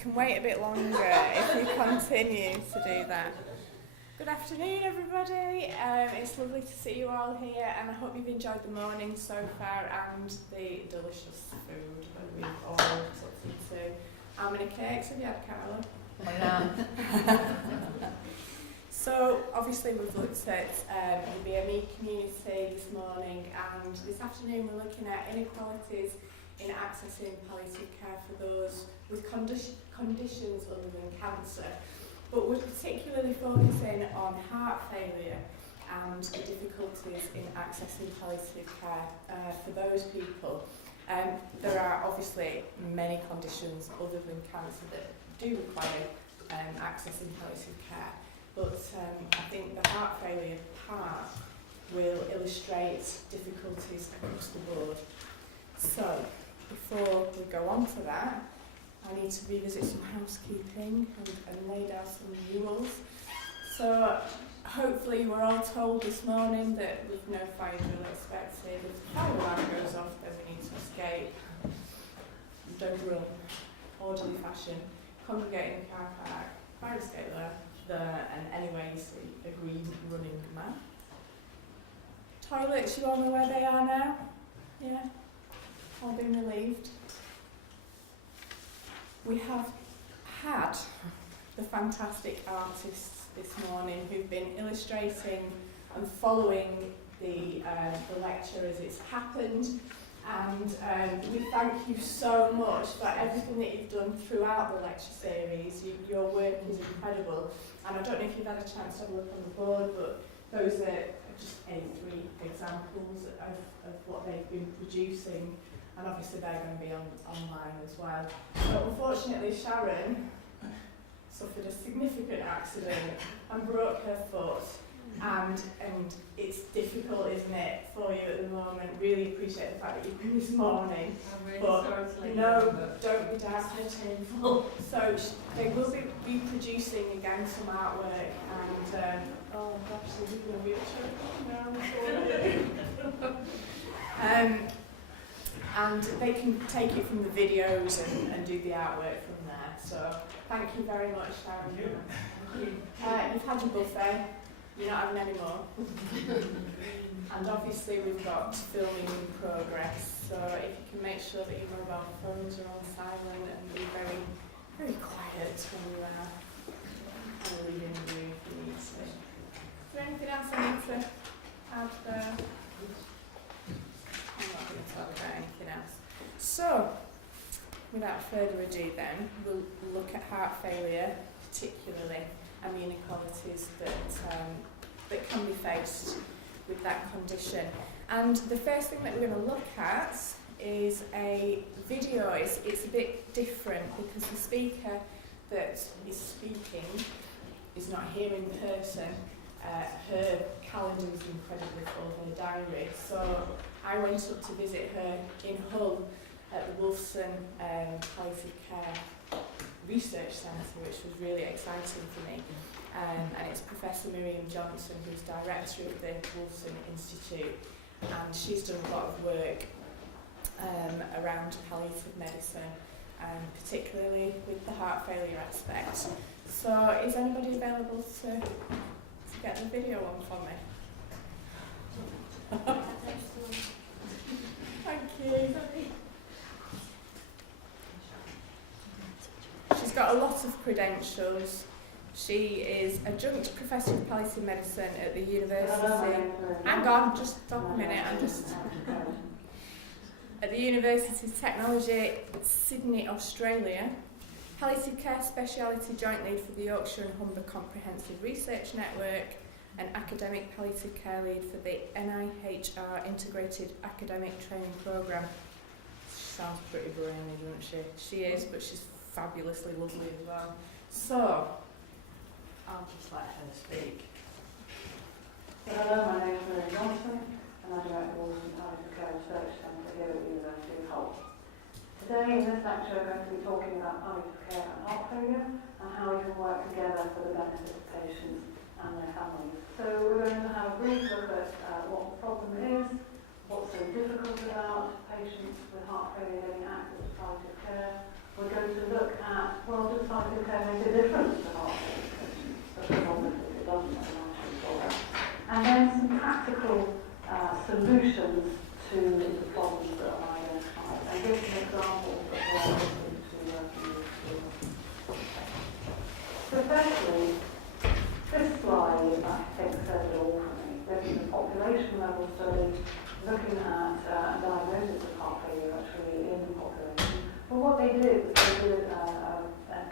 can wait a bit longer if you continue to do that. Good afternoon, everybody. It's lovely to see you all here, and I hope you've enjoyed the morning so far and the delicious food that we've all tucked into. How many cakes have you had, Carol? So, obviously, we've looked at the BME community this morning, and this afternoon we're looking at inequalities in accessing palliative care for those with conditions other than cancer. But we're particularly focusing on heart failure and the difficulties in accessing palliative care for those people. There are obviously many conditions other than cancer that do require accessing palliative care, but I think the heart failure part will illustrate difficulties across the board. So, before we go on to that, I need to revisit some housekeeping and lay down some rules. So hopefully you were all told this morning that with no fire drill expected, if the fire alarm goes off, then we need to escape. Don't run. Orderly fashion. Congregate in the car park. Fire escape there, and anyway, you see a green running man. Toilets, you all know where they are now? Yeah? All been relieved. We have had the fantastic artists this morning who've been illustrating and following the lecture as it's happened, and we thank you so much for everything that you've done throughout the lecture series. Your work is incredible, and I don't know if you've had a chance to have a look on the board, but those are just three examples of what they've been producing. And obviously they're going to be online as well. So unfortunately Sharon suffered a significant accident and broke her foot, and it's difficult, isn't it, for you at the moment. Really appreciate the fact that you've been this morning. I'm really but sorry to no, don't be dazzled. So they will be producing again some artwork, and oh gosh, there's even a wheelchair now. And they can take it from the videos and do the artwork from there. So thank you very much, Sharon. Thank you. You've had your buffet. You're not having any more. And obviously we've got filming in progress. So if you can make sure that your mobile phones are on silent and be very, very quiet when you are leaving the room if you need to. Is there anything else I need to add there? I'm not going to talk about anything else. So, without further ado then, we'll look at heart failure particularly and the inequalities that can be faced with that condition. And the first thing that we're going to look at is a video. It's a bit different because the speaker that is speaking is not here in person. Her calendar is incredibly full, her diary. So I went up to visit her in Hull at the Wolfson Palliative Care Research Centre, which was really exciting for me. And it's Professor Miriam Johnson, who's director of the Wolfson Institute, and she's done a lot of work around palliative medicine, particularly with the heart failure aspect. So is anybody available to get the video on for me? Thank you. She's got a lot of credentials. She is adjunct professor of palliative medicine at the university. Hang on, just stop a minute. At the University of Technology, Sydney, Australia. Palliative care speciality joint lead for the Yorkshire and Humber Comprehensive Research Network, an academic palliative care lead for the NIHR Integrated Academic Training Programme. She sounds pretty brainy, doesn't she? She is, but she's fabulously lovely as well. So, I'll just let her speak. Hello, my name is Miriam Johnson, and I direct the Wolfson Palliative Care Research Centre here at the University of Hull. Today in this lecture we're going to be talking about palliative care and heart failure and how we can work together for the benefit of patients and their families. So we're going to have a brief look at what the problem is, what's so difficult about patients with heart failure getting access to palliative care, we're going to look at, well, does palliative care make a difference to heart failure patients? Because obviously it doesn't, and then some practical solutions to the problems that are identified. And give some examples of what I'm going to use. So firstly, this slide, I think, says it all for me. This is a population level study looking at diagnosis of heart failure actually in the population. Well, what they did was they did an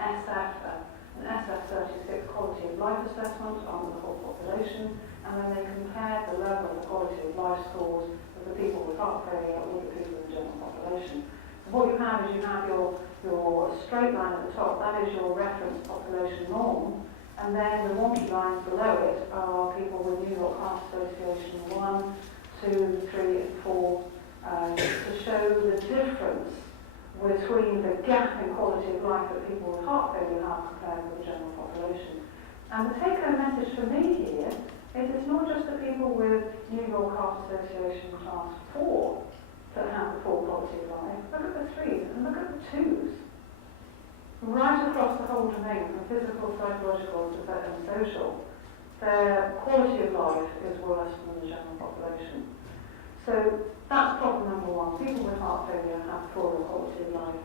SF36 quality of life assessment on the whole population, and then they compared the level of quality of life scores of the people with heart failure with the people in the general population. So what you have is you have your straight line at the top, that is your reference population norm, and then the wonky lines below it are people with New York Heart Association 1, 2, 3, and 4, to show the difference between the gap in quality of life that people with heart failure have compared with the general population. And the take-home message for me here is it's not just the people with New York Heart Association class 4 that have the poor quality of life. Look at the 3s and look at the 2s. Right across the whole domain, from physical, psychological, and social, their quality of life is worse than the general population. So that's problem number one. People with heart failure have poorer quality of life.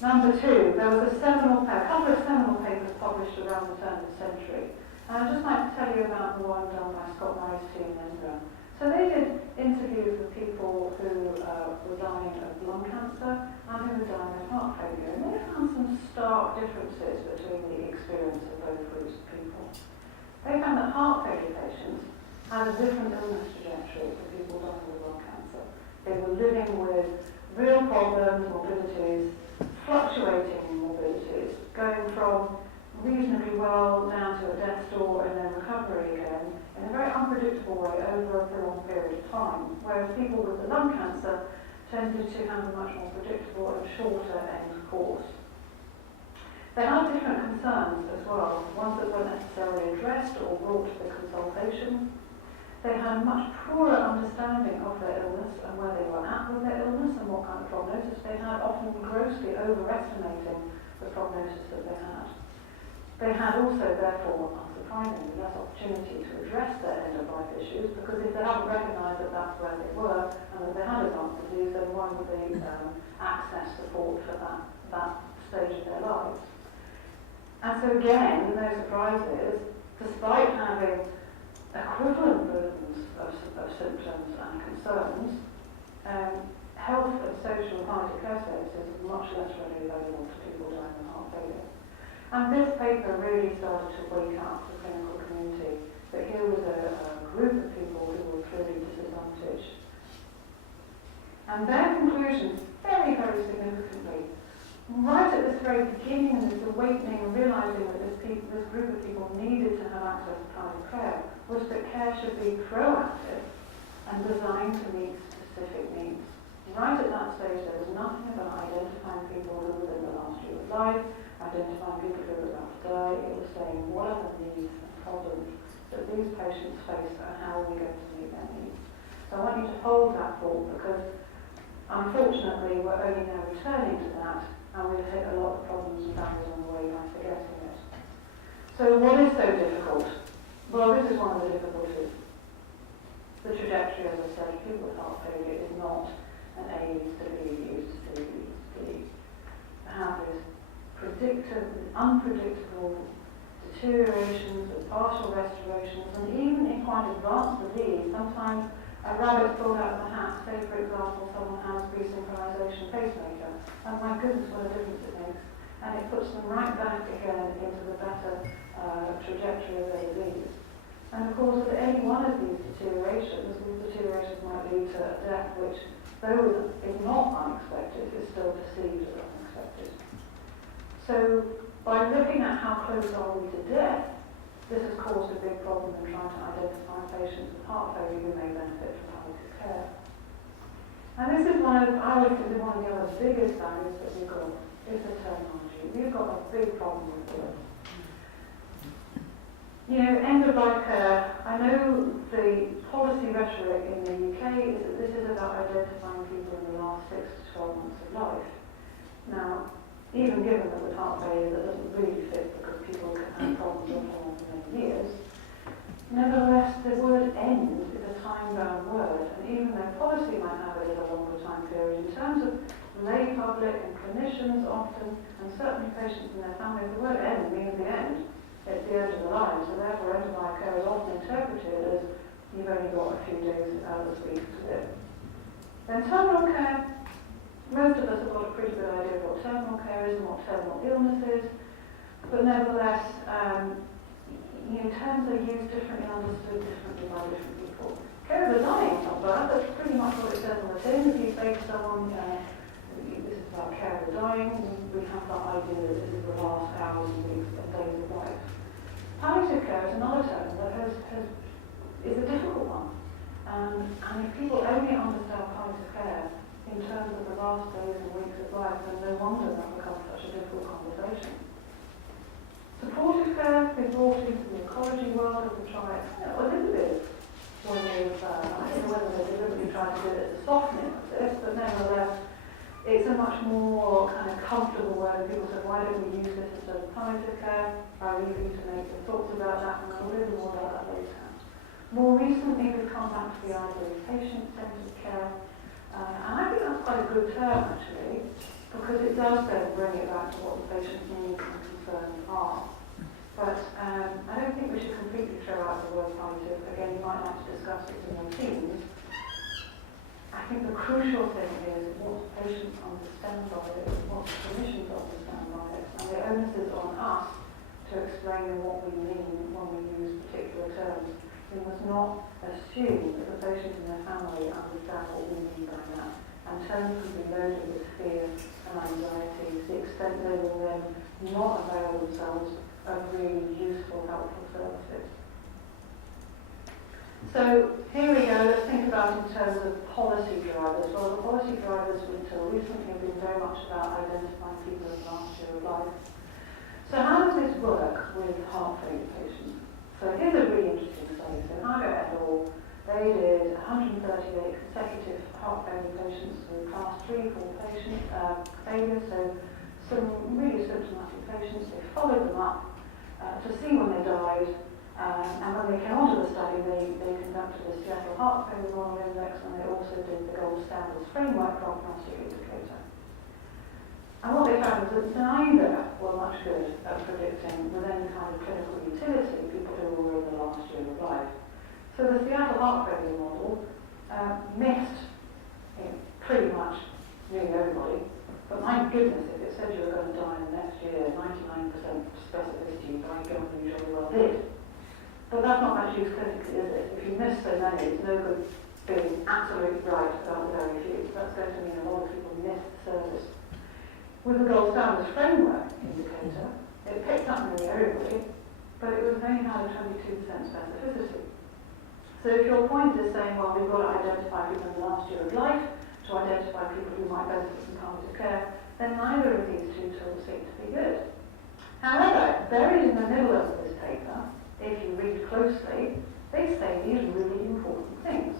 Number two, there was a couple of seminal papers published around the turn of the century. And I'd just like to tell you about the one done by Scott Murray's team in Edinburgh. So they did interviews with people who were dying of lung cancer and who were dying of heart failure. And they found some stark differences between the experience of both groups of people. They found that heart failure patients had a different illness trajectory to people dying with lung cancer. They were living with real problems, morbidities, fluctuating morbidities, going from reasonably well down to a death's door and then recovery again in a very unpredictable way over a prolonged period of time, whereas people with the lung cancer tended to have a much more predictable and shorter end course. They had different concerns as well, ones that weren't necessarily addressed or brought to the consultation. They had a much poorer understanding of their illness and where they were at with their illness and what kind of prognosis they had, often grossly overestimating the prognosis that they had. They had also, therefore, unsurprisingly, less opportunity to address their end-of-life issues, because if they hadn't recognised that that's where they were and that they had advanced disease, then why would they access support for that stage of their lives? And so again, no surprises, despite having equivalent burdens of symptoms and concerns, health and social palliative care services are much less readily available to people dying of heart failure. And this paper really started to wake up the clinical community that here was a group of people who were clearly disadvantaged. And their conclusions, very, very significantly, right at this very beginning of this awakening and realising that this group of people needed to have access to palliative care, was that care should be proactive and designed to meet specific needs. Right at that stage, there was nothing about identifying people who were in the last year of life, identifying people who were about to die. It was saying what are the needs and problems that these patients face and how are we going to meet their needs. So I want you to hold that thought, because unfortunately we're only now returning to that, and we've hit a lot of problems and barriers on the way by forgetting it. So what is so difficult? Well, this is one of the difficulties. The trajectory, as I said, people with heart failure is not an A to B, used to D. Have is unpredictable deteriorations and partial restorations, and even in quite advanced disease, sometimes a rabbit pulled out of the hat. Say, for example, someone has resynchronization pacemaker, and my goodness, what a difference it makes. And it puts them right back again into the better trajectory of their disease. And of course, with any one of these deteriorations might lead to a death which, though is not unexpected, is still perceived as unexpected. So, by looking at how close are we to death, this has caused a big problem in trying to identify patients with heart failure who may benefit from palliative care. And this is I would consider one of the other biggest barriers that we've got, is the terminology. We've got a big problem with this. You know, end-of-life care, I know the policy rhetoric in the UK is that this is about identifying people in the last 6 to 12 months of life. Now, even given that with heart failure that doesn't really fit because people can have problems with them for many years, nevertheless the word end is a time-bound word, and even though policy might have it as a longer time period, in terms of lay public and clinicians often, and certainly patients and their families, the word end means the end. It's the end of the line, so therefore end of life care is often interpreted as you've only got a few days this week to live. Then terminal care, most of us have got a pretty good idea of what terminal care is and what terminal illness is, but nevertheless, terms are used differently and understood differently by different people. Care of the dying is not bad, that's pretty much what it says on the tin. If you say to someone, this is about care of the dying, we have that idea that this is the last hours and weeks and days of life. Palliative care is another term that is a difficult one. And if people only understand palliative care in terms of the last days and weeks of life, then no wonder that becomes such a difficult conversation. Supportive care is brought into the oncology world as a try, a little bit when they've, I don't know whether they're deliberately trying to do it as a softening of this, but nevertheless, it's a much more kind of comfortable word. People say, why don't we use this instead of palliative care? I leave you to make your thoughts about that, and I'll learn more about that later. More recently, we've come back to the idea of patient-centered care, and I think that's quite a good term, actually, because it does then bring it back to what the patient's needs and concerns are. But I don't think we should completely throw out the word palliative. Again, you might like to discuss it in your teams. I think the crucial thing is what patients understand by it, what clinicians understand by it, and the onus is on us to explain what we mean when we use particular terms. We must not assume that the patient and their family understand what we mean by that. And terms can be loaded with fear and anxiety to the extent they will then not avail themselves of really useful, helpful services. So here we go, let's think about in terms of policy drivers. Well, the policy drivers until recently have been very much about identifying people in the last year of life. So how does this work with heart failure patients? So here's a really interesting study. So Naga et al., they did 138 consecutive heart failure patients with class 3, 4 patient failure, so some really symptomatic patients. They followed them up to see when they died, and when they came onto the study, they conducted a Seattle Heart Failure Moral Index, and they also did the gold standards framework prognostic indicator. And what they found was that neither were much good at predicting with any kind of clinical utility people who were in the last year of life. So the Seattle Heart Failure model missed pretty much nearly everybody. But my goodness, if it said you were going to die in the next year, 99% specificity, by God, you jolly well did. But that's not much use clinically, is it? If you miss so many, it's no good being absolutely right about the very few. That's going to mean a lot of people miss the service. With the gold standards framework indicator, it picked up nearly everybody, but it was only had a 22% specificity. So if your point is saying, well, we've got to identify people in the last year of life, to identify people who might benefit from palliative care, then neither of these two tools seem to be good. However, buried in the middle of this paper, if you read closely, they say these really important things.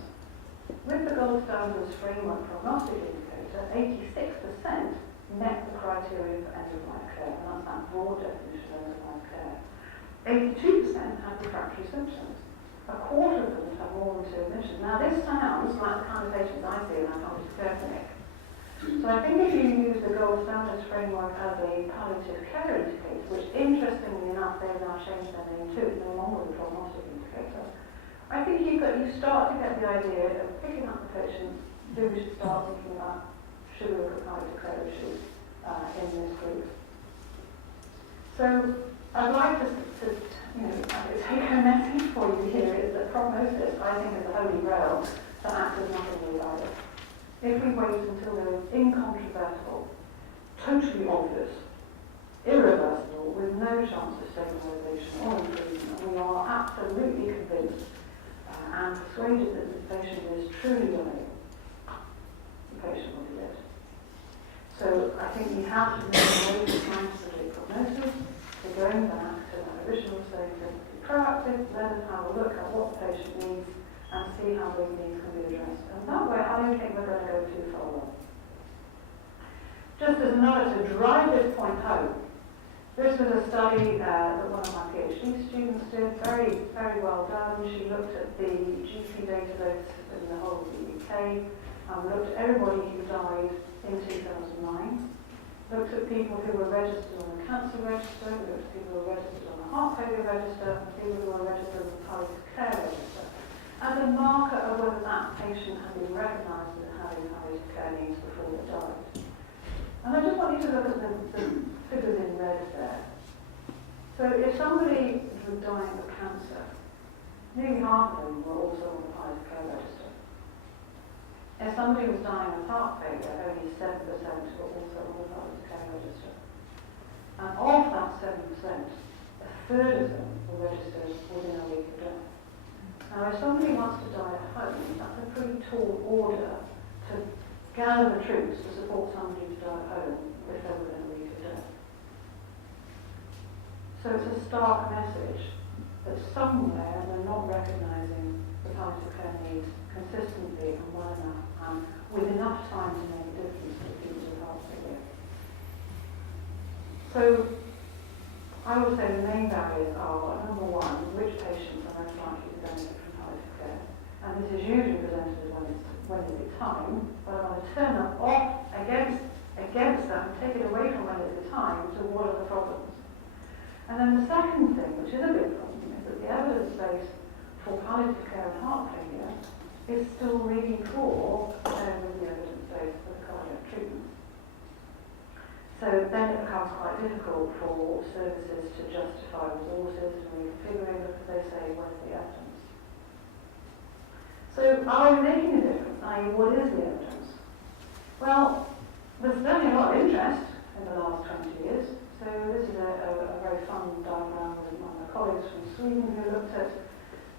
With the gold standards framework prognostic indicator, 86% met the criteria for end-of-life care, and that's that broad definition of end-of-life care. 82% had refractory symptoms. A quarter of them have more than 2 admissions. Now this sounds like the kind of patients I see in our palliative care clinic. So I think if you use the gold standards framework as a palliative care indicator, which interestingly enough they've now changed their name to, it's no longer the prognostic indicator, I think you start to get the idea of picking up the patients who we should start thinking about, should we look at palliative care issues in this group. So I'd like to take a message for you here is that prognosis, I think, is the holy grail to act as nothing about it. If we wait until there is incontrovertible, totally obvious, irreversible, with no chance of stabilisation or improvement, we are absolutely convinced and persuaded that the patient is truly dying, the patient will be dead. So I think we have to move away from trying to predict prognosis, to going back to that original saying that be proactive, let us have a look at what the patient needs and see how those needs can be addressed. And that way I don't think we're going to go too far wrong. Just as another to drive this point home, this was a study that one of my PhD students did, very, very well done. She looked at the GP database in the whole of the UK, looked at everybody who died in 2009, looked at people who were registered on the cancer register, looked at people who were registered on the heart failure register, and people who were registered on the palliative care register, as a marker of whether that patient had been recognised as having palliative care needs before they died. And I just want you to look at the figures in red there. So if somebody was dying of cancer, nearly half of them were also on the palliative care register. If somebody was dying of heart failure, only 7% were also on the palliative care register. And of that 7%, a third of them were registered within a week of death. Now, if somebody wants to die at home, that's a pretty tall order to gather the troops to support somebody to die at home if they're within a week of death. So it's a stark message that somewhere we're not recognising the palliative care needs consistently and well enough and with enough time to make a difference to people with heart failure. So I would say the main barriers are, number one, which patients are most likely to benefit from palliative care. And this is usually presented as when is it time, but I'm going to turn that off against that and take it away from when is it time to what are the problems. And then the second thing, which is a big problem, is that the evidence base for palliative care and heart failure is still really poor compared with the evidence base for the cardiac treatment. So then it becomes quite difficult for services to justify resources and reconfiguring because they say, where's the evidence? So are we making a difference? I.e., what is the evidence? Well, there's certainly a lot of interest in the last 20 years. So this is a very fun diagram with one of my colleagues from Sweden who looked at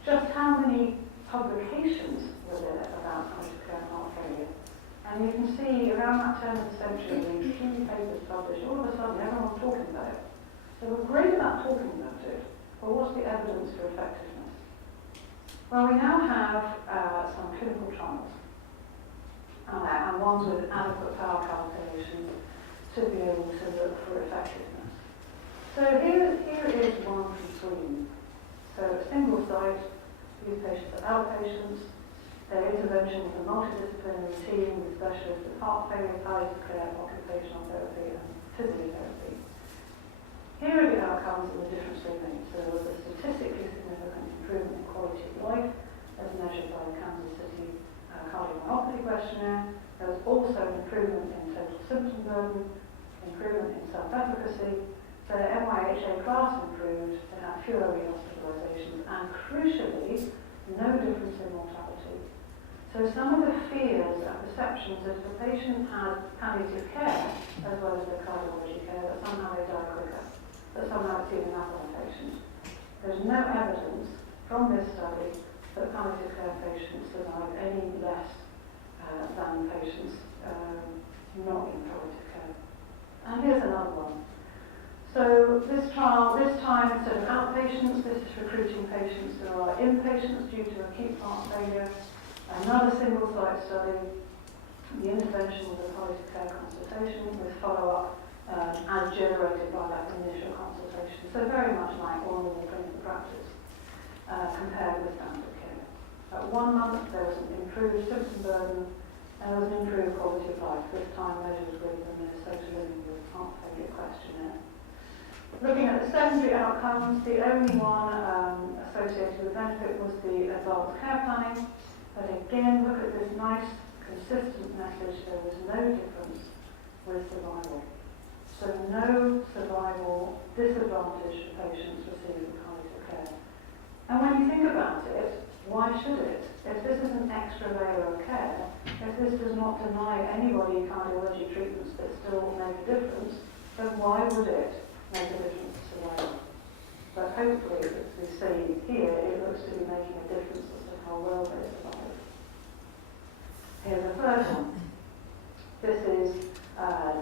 just how many publications were there about palliative care and heart failure. And you can see around that turn of the century, the few papers published, all of a sudden everyone's talking about it. So we're great about talking about it, but what's the evidence for effectiveness? Well, we now have some clinical trials, and ones with adequate power calculations to be able to look for effectiveness. So here is one from Sweden. So a single site, these patients are outpatients. Their intervention was a multidisciplinary team with specialists in heart failure, palliative care, occupational therapy, and physiotherapy. Here are the outcomes and the difference they made. So there was a statistically significant improvement in quality of life as measured by the Kansas City cardiomyopathy questionnaire. There was also an improvement in total symptom burden, improvement in self-efficacy. So the NYHA class improved, they had fewer rehospitalizations, and crucially, no difference in mortality. So some of the fears and perceptions that if a patient has palliative care as well as their cardiology care, that somehow they die quicker, that somehow it's even enough on a patient. There's no evidence from this study that palliative care patients survive any less than patients not in palliative care. And here's another one. So this trial, this time instead of outpatients, this is recruiting patients who are inpatients due to acute heart failure. Another single site study, the intervention was a palliative care consultation with follow-up as generated by that initial consultation. So very much like normal clinical practice compared with standard care. At 1 month there was an improved symptom burden and there was an improved quality of life, this time measured with the Minnesota Living with Heart Failure questionnaire. Looking at the secondary outcomes, the only one associated with benefit was the advanced care planning. But again, look at this nice, consistent message. There was no difference with survival. So no survival disadvantage for patients receiving palliative care. And when you think about it, why should it? If this is an extra layer of care, if this does not deny anybody cardiology treatments that still make a difference, then why would it make a difference to survival? But hopefully, as we see here, it looks to be making a difference as to how well they survive. Here's a third one. This is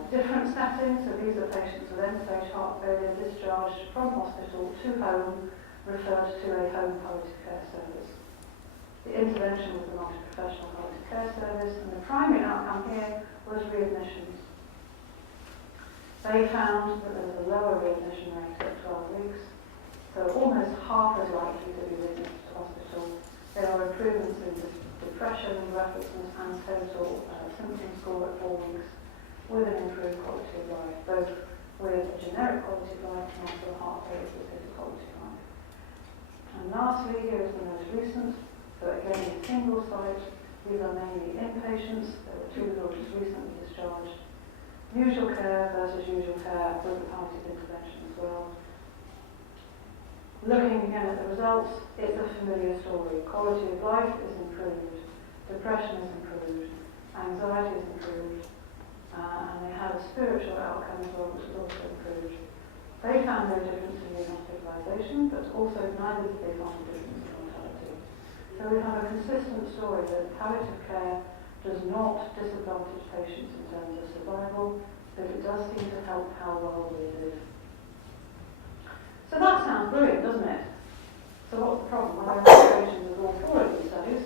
different settings. So these are patients with end-stage heart failure discharged from hospital to home, referred to a home palliative care service. The intervention was a multi-professional palliative care service, and the primary outcome here was readmissions. They found that there was a lower readmission rate at 12 weeks, so almost half as likely to be admitted to hospital. There were improvements in depression, breathlessness and total symptom score at 4 weeks, with an improved quality of life, both with a generic quality of life and also a heart-rate-specific quality of life. And lastly, here is the most recent, so again in single site. These are mainly inpatients. There were 2 who were just recently discharged. Usual care versus usual care with the palliative intervention as well. Looking again at the results, it's a familiar story. Quality of life is improved, depression is improved, anxiety is improved, and they had a spiritual outcome as well, which was also improved. They found no difference in hospitalisation, but also neither did they find a difference in mortality. So we have a consistent story that palliative care does not disadvantage patients in terms of survival, but it does seem to help how well we live. So that sounds brilliant, doesn't it? So what's the problem? Well, there are observations of all 4 of these studies.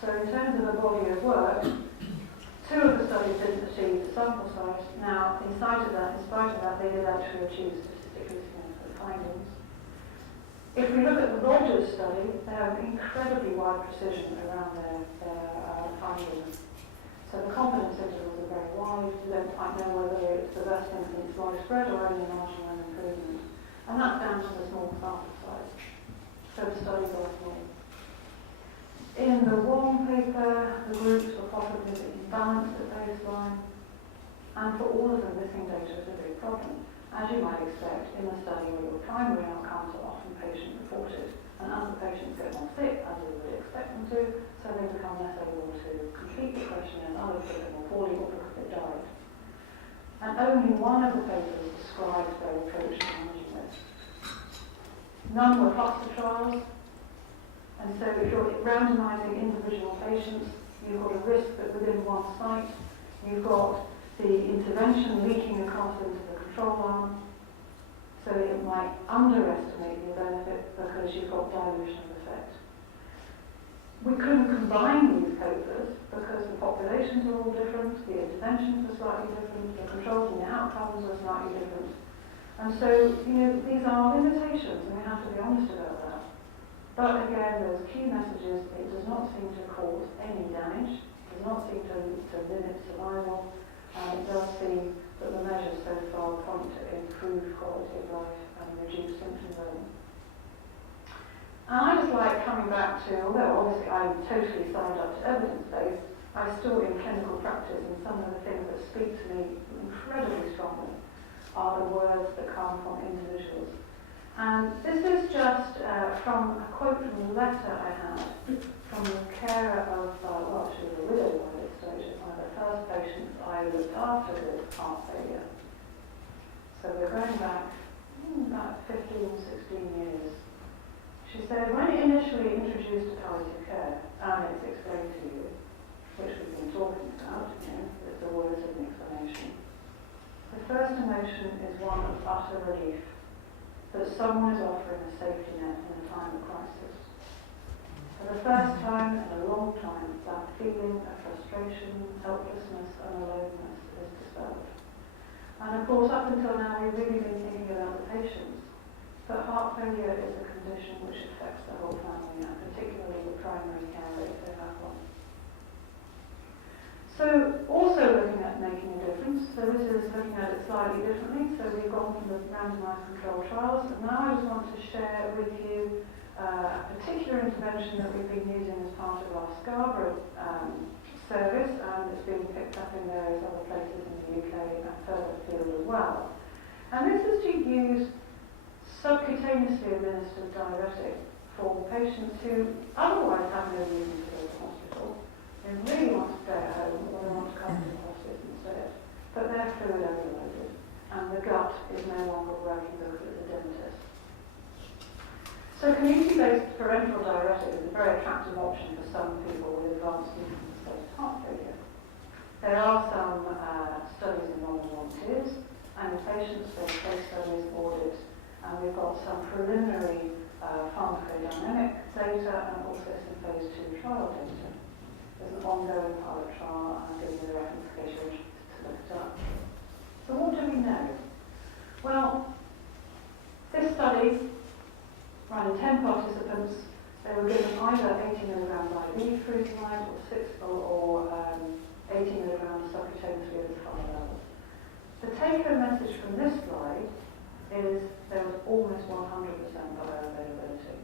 So in terms of the body of work, 2 of the studies didn't achieve the sample size. Now, in spite of that, they did actually achieve statistically significant findings. If we look at the Rogers study, they have incredibly wide precision around their findings. So the confidence intervals are very wide. You don't quite know whether it's the best thing since widespread or only marginal improvement. And that's down to the small sample size. So the studies are small. In the Wong paper, the groups were possibly balanced at baseline. And for all of them, missing data is a big problem. As you might expect, in a study where your primary outcomes are often patient-reported, and as the patients get more sick, as we would expect them to, so they become less able to complete the questionnaire, and others get more poorly or because they died. And only one of the papers describes their approach to managing this. None were cluster trials, and so if you're randomising individual patients, you've got a risk that within one site, you've got the intervention leaking across into the control arm, so it might underestimate your benefit because you've got dilution of effect. We couldn't combine these papers because the populations are all different, the interventions are slightly different, the controls and the outcomes are slightly different. And so, these are limitations, and we have to be honest about that. But again, those key messages, it does not seem to cause any damage, does not seem to limit survival, and it does seem that the measures so far point to improved quality of life and reduced symptom burden. And I just like coming back to, although obviously I'm totally signed up to evidence-based, I still in clinical practice, and some of the things that speak to me incredibly strongly are the words that come from individuals. And this is just from a quote from a letter I had from the carer of, she was a widow by this stage, it's one of the first patients I looked after with heart failure. So we're going back about 15, 16 years. She said, when initially introduced to palliative care, and it's explained to you, which we've been talking about, it's a word of an explanation. The first emotion is one of utter relief, that someone is offering a safety net in a time of crisis. For the first time in a long time, that feeling of frustration, helplessness and aloneness is dispelled. And of course, up until now, we've really been thinking about the patients. But heart failure is a condition which affects the whole family, and particularly the primary carer if they have one. So, also looking at making a difference, so this is looking at it slightly differently, so we've gone from the randomised controlled trials, and now I just want to share with you a particular intervention that we've been using as part of our Scarborough service, and it's been picked up in various other places in the UK and further afield as well. And this is to use subcutaneously administered diuretic for patients who otherwise have no reason to go to hospital. They really want to stay at home, or they want to come to the hospice instead. But they're fluid overloaded, and the gut is no longer working because it's a dentist. So community-based parenteral diuretic is a very attractive option for some people with advanced stage heart failure. There are some studies in normal volunteers, and the patients for case studies audit, and we've got some preliminary pharmacodynamic data and also some phase 2 trial data. There's an ongoing pilot trial, and I'll give you the reference in case you're interested to look it up. So So what do we know? Well, this study ran in 10 participants. They were given either 80 milligrams IV furosemide or 80 milligrams subcutaneously at 5 hours. The take-home message from this slide is there was almost 100% bioavailability.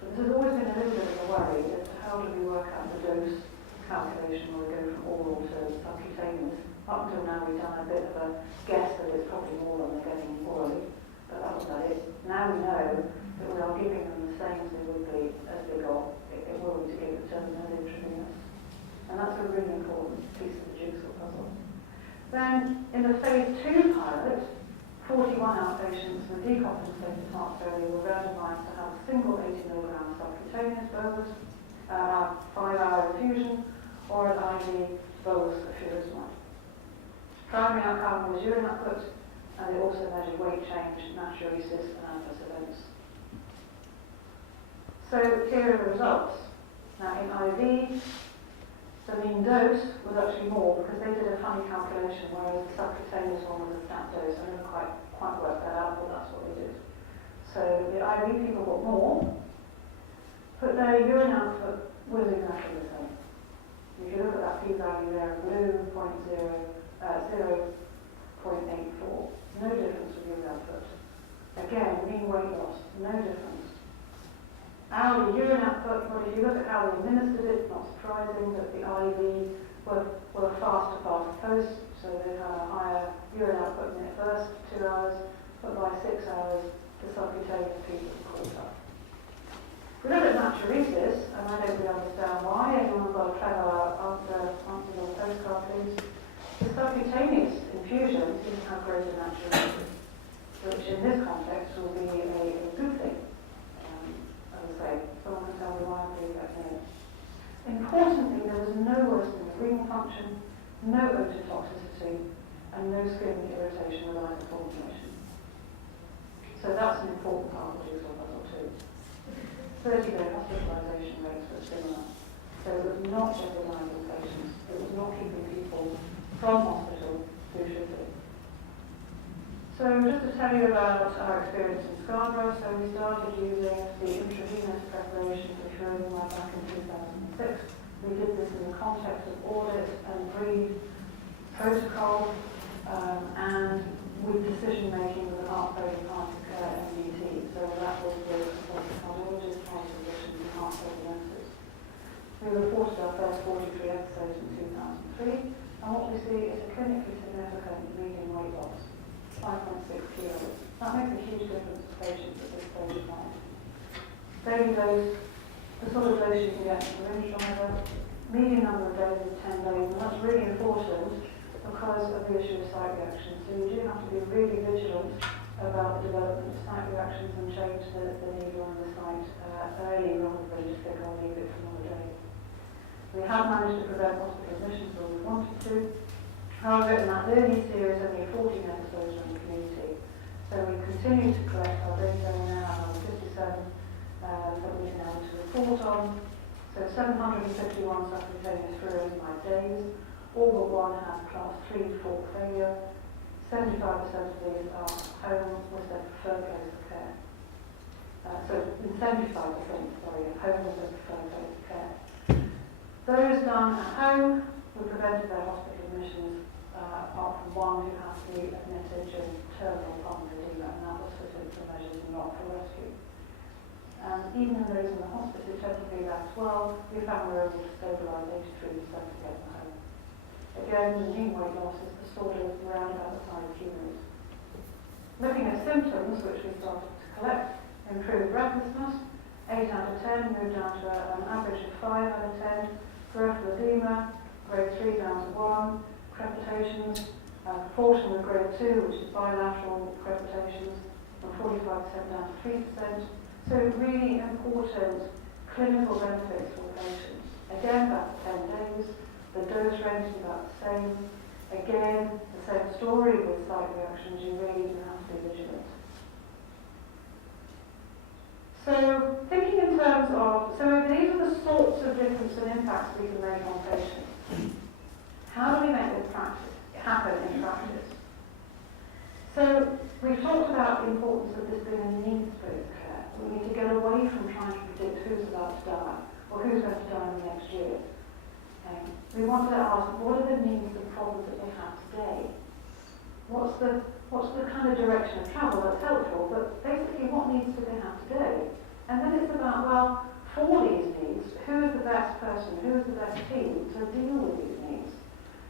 So this has always been a little bit of a worry as to how do we work out the dose calculation when we go from oral to subcutaneous. Up until now we've done a bit of a guess that it's probably more than they're getting orally, but that was about it. Now we know that we are giving them the same as they would be as they got. It will be to give it to them as intravenous. And that's a really important piece of the jigsaw puzzle. Then in the phase 2 pilot, 41 outpatients with decompensated heart failure were randomized to have a single 80 milligram subcutaneous bolus, 5-hour infusion, or an IV bolus of furosemide. Primary outcome was urine output, and they also measured weight change, natriuresis, and adverse events. So here are the results. Now in IV, the mean dose was actually more because they did a funny calculation, whereas the subcutaneous one was a stat dose. I didn't quite work that out, but that's what they did. So the IV people got more, but their urine output was exactly the same. If you look at that p-value there, blue, 0.84, no difference with urine output. Again, mean weight loss, no difference. Hourly urine output, well, if you look at how they administered it, not surprising that the IV were faster past post, so they had a higher urine output in the first 2 hours, but by 6 hours, the subcutaneous people caught up. We look at natriuresis, and I don't really understand why. Anyone got a clever answer on the postcard, please? The subcutaneous infusion seems to have greater natriuresis, which in this context will be a good thing. As I say, someone can tell me why I believe that here. Importantly, there was no worsening of renal function, no ototoxicity, and no skin irritation with either formulation. So that's an important part of the jigsaw puzzle too. 30-day hospitalisation rates were similar. So it was not jeopardising patients. It was not keeping people from hospital who should be. So just to tell you about our experience in Scarborough, so we started using the intravenous preparation for furosemide back in 2006. We did this in the context of audit and breed protocol and with decision-making with an heart failure palliative care MDT. So that was with cardiologists, heart physicians, and heart failure nurses. We reported our first 43 episodes in 2003, and what we see is a clinically significant median weight loss, 5.6 kilos. That makes a huge difference to patients at this stage of life. Daily dose, the sort of dose you can get from the syringe driver, median number of days is 10 days, and that's really important because of the issue of site reactions. So you do have to be really vigilant about the development of site reactions and change the needle on the site early rather than just think I'll leave it for another day. We have managed to prevent hospital admissions where we wanted to. However, in that early series, only 14 episodes were in the community. So we continue to collect our data. We now have 57 that we can able to report on. So 751 subcutaneous furosemide days. All but one had class 3 to 4 failure. 75% of these are home was their preferred place of care. So 75%, home was their preferred place of care. Those done at home, we prevented their hospital admissions, apart from one who had to be admitted during terminal pulmonary edema, and that was for measures and not for rescue. And even in those in the hospice who tend to be less well, we found we were able to stabilise 83% to get them home. Again, the mean weight loss is the sort of around about the size of humans. Looking at symptoms, which we started to collect, improved breathlessness, 8 out of 10, moved down to an average of 5 out of 10, peripheral edema, grade 3 down to 1, crepitations, proportion of grade 2, which is bilateral crepitations, from 45% down to 3%. So really important clinical benefits for patients. Again, about 10 days. The dose range is about the same. Again, the same story with site reactions. You really do have to be vigilant. So thinking in terms of, so these are the sorts of difference and impacts we can make on patients. How do we make this happen in practice? So we've talked about the importance of this being a needs-based care. We need to get away from trying to predict who's about to die or who's going to die in the next year. We want to ask, what are the needs and problems that they have today? What's the kind of direction of travel that's helpful, but basically what needs do they have today? And then it's about, well, for these needs, who is the best person, who is the best team to deal with these needs?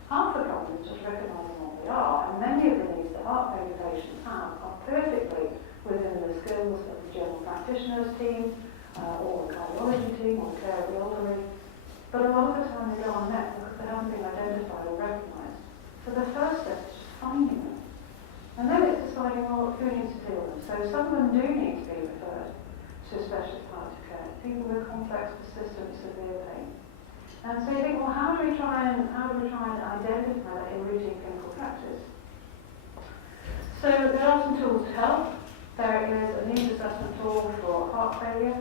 Half the problem is just recognising what they are, and many of the needs that heart failure patients have are perfectly within the skills of the general practitioners team, or the cardiology team, or the care of the elderly. But a lot of the time they go unmet because they haven't been identified or recognised. So the first step is just finding them. And then it's deciding, well, who needs to deal with them. So some of them do need to be referred to specialist palliative care, people with complex, persistent, severe pain. And so you think, well, how do we try and identify that in routine clinical practice? So there are some tools to help. There is a needs assessment tool for heart failure.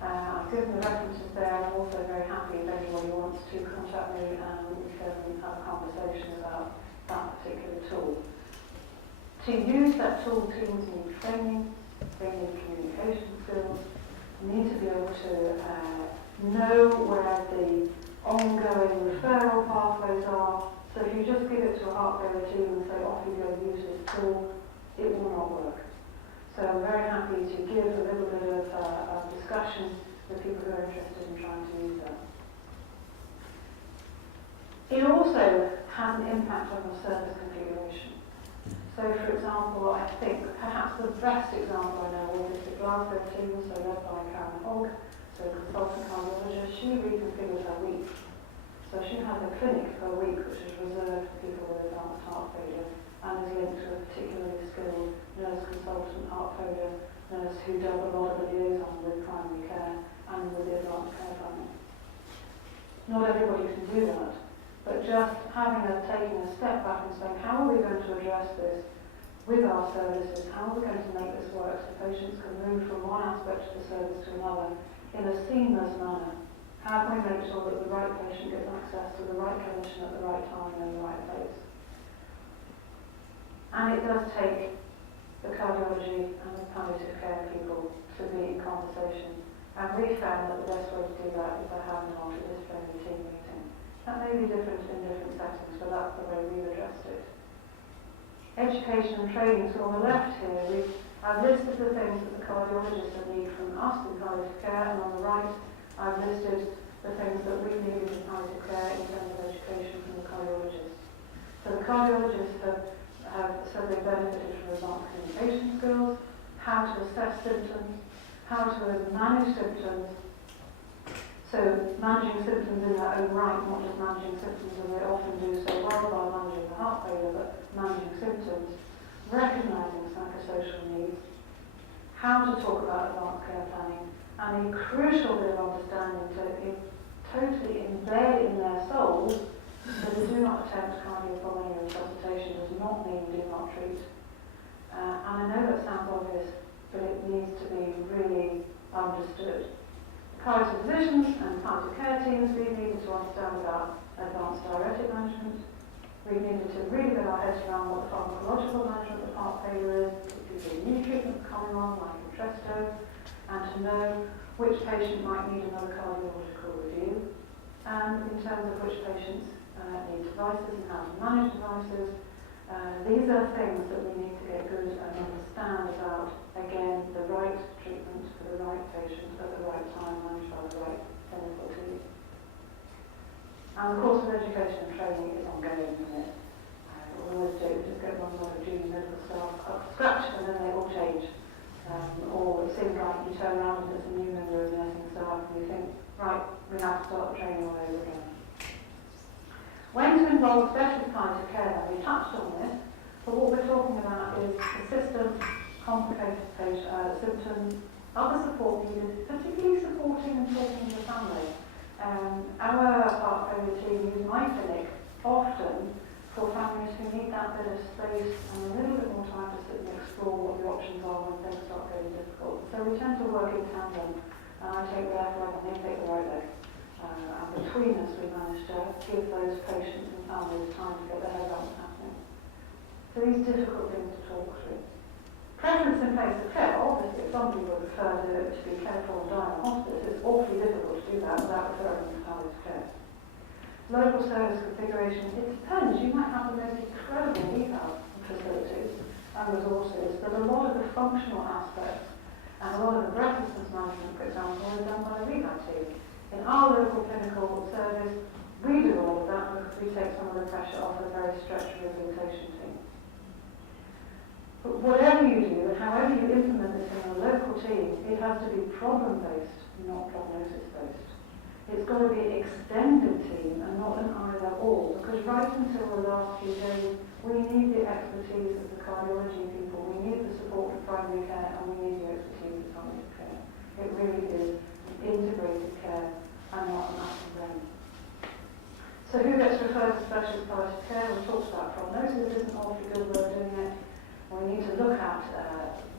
I've given the references there, and I'm also very happy if anybody wants to contact me and we can have a conversation about that particular tool. To use that tool, teams need training, they need communication skills, need to be able to know where the ongoing referral pathways are. So if you just give it to a heart failure team and say, off you go, use this tool, it will not work. So I'm very happy to give a little bit of discussion with people who are interested in trying to use that. It also has an impact on your service configuration. So for example, I think perhaps the best example I know of is the Glasgow team, so led by Karen Hogg, so a consultant cardiologist. She reconfigured her week. So she has a clinic per week which is reserved for people with advanced heart failure and is linked to a particularly skilled nurse consultant heart failure nurse who does a lot of the liaison with primary care and with the advanced care planning. Not everybody can do that, but just taking a step back and saying, how are we going to address this with our services? How are we going to make this work so patients can move from one aspect of the service to another in a seamless manner? How can we make sure that the right patient gets access to the right clinician at the right time and in the right place? And it does take the cardiology and the palliative care people to be in conversation. And we found that the best way to do that is by having a multidisciplinary team meeting. That may be different in different settings, but that's the way we've addressed it. Education and training. So on the left here, I've listed the things that the cardiologists have need from us in palliative care, and on the right, I've listed the things that we need in palliative care in terms of education from the cardiologists. So the cardiologists have said they've benefited from advanced communication skills, how to assess symptoms, how to manage symptoms. So managing symptoms in their own right, not just managing symptoms as they often do so well by managing the heart failure, but managing symptoms, recognising psychosocial needs, how to talk about advanced care planning, and a crucial bit of understanding to totally embed in their souls that do not attempt cardiopulmonary resuscitation does not mean do not treat. And I know that sounds obvious, but it needs to be really understood. Palliative physicians and palliative care teams, we needed to understand about advanced diuretic management. We needed to really get our heads around what the pharmacological management of heart failure is, particularly new treatments coming on like Entresto, and to know which patient might need another cardiological review, and in terms of which patients need devices and how to manage devices. These are things that we need to get good and understand about, again, the right treatment for the right patient at the right time, managed by the right clinical team. And the course of education and training is ongoing, isn't it? We always do, we just get one lot of junior medical staff up to scratch and then they all change. Or it seems like you turn around and there's a new member of nursing staff and you think, right, we have to start the training all over again. When to involve specialist palliative care, we touched on this, but what we're talking about is persistent, complicated symptoms, other support needed, particularly supporting and talking to the family. Our heart failure team use my clinic often for families who need that bit of space and a little bit more time to sit and explore what the options are when things start getting difficult. So we tend to work in tandem, and I take the left leg and they take the right leg. And between us we manage to give those patients and families time to get their head around what's happening. So these difficult things to talk through. Preference in place of care, obviously, if somebody would prefer to be cared for and die in a hospice, it's awfully difficult to do that without referring them to palliative care. Local service configuration, it depends. You might have the most incredible rehab facilities and resources, but a lot of the functional aspects and a lot of the breathlessness management, for example, is done by the rehab team. In our local clinical service, we do all of that because we take some of the pressure off a very stretched rehabilitation team. But whatever you do, and however you implement this in a local team, it has to be problem-based, not prognosis-based. It's got to be an extended team and not an either-or, because right until the last few days, we need the expertise of the cardiology people, we need the support of primary care, and we need the expertise of palliative care. It really is an integrated care and not an up-and-down. So who gets referred to specialist palliative care? We talked about prognosis, isn't awfully good way of doing it. We need to look at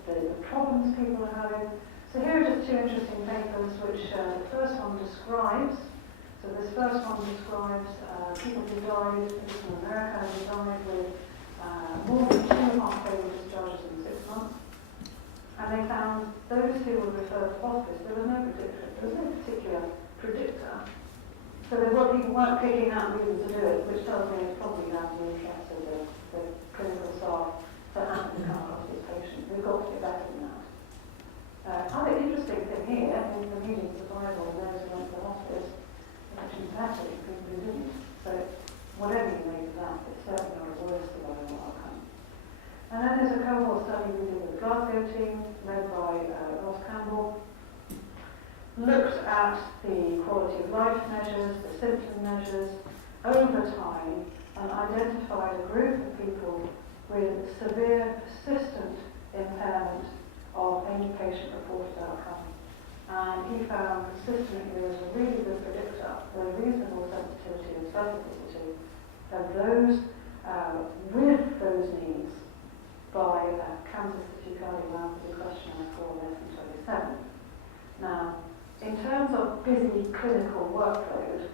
the problems people are having. So here are just two interesting papers which the first one describes. So this first one describes people who died, this is in America, who died with more than 2.5 failure discharges in 6 months. And they found those who were referred to hospice, there was no predictor, there was no particular predictor. So people weren't picking out reasons to do it, which tells me it's probably down to the interest of the clinical staff that happen to come across this patient. We've got to be better than that. Other interesting thing here is the median survival of those who went to the hospice is actually better than people who didn't. So whatever you make of that, it's certainly not a worse survival outcome. And then there's a cohort study we did with the Glasgow team, led by Ross Campbell, looked at the quality of life measures, the symptom measures, over time, and identified a group of people with severe, persistent impairment of any patient-reported outcome. And he found consistently there was a really good predictor with a reasonable sensitivity and specificity of those with those needs by Kansas City Cardiomyopathy Questionnaire score less than 27. Now, in terms of busy clinical workload,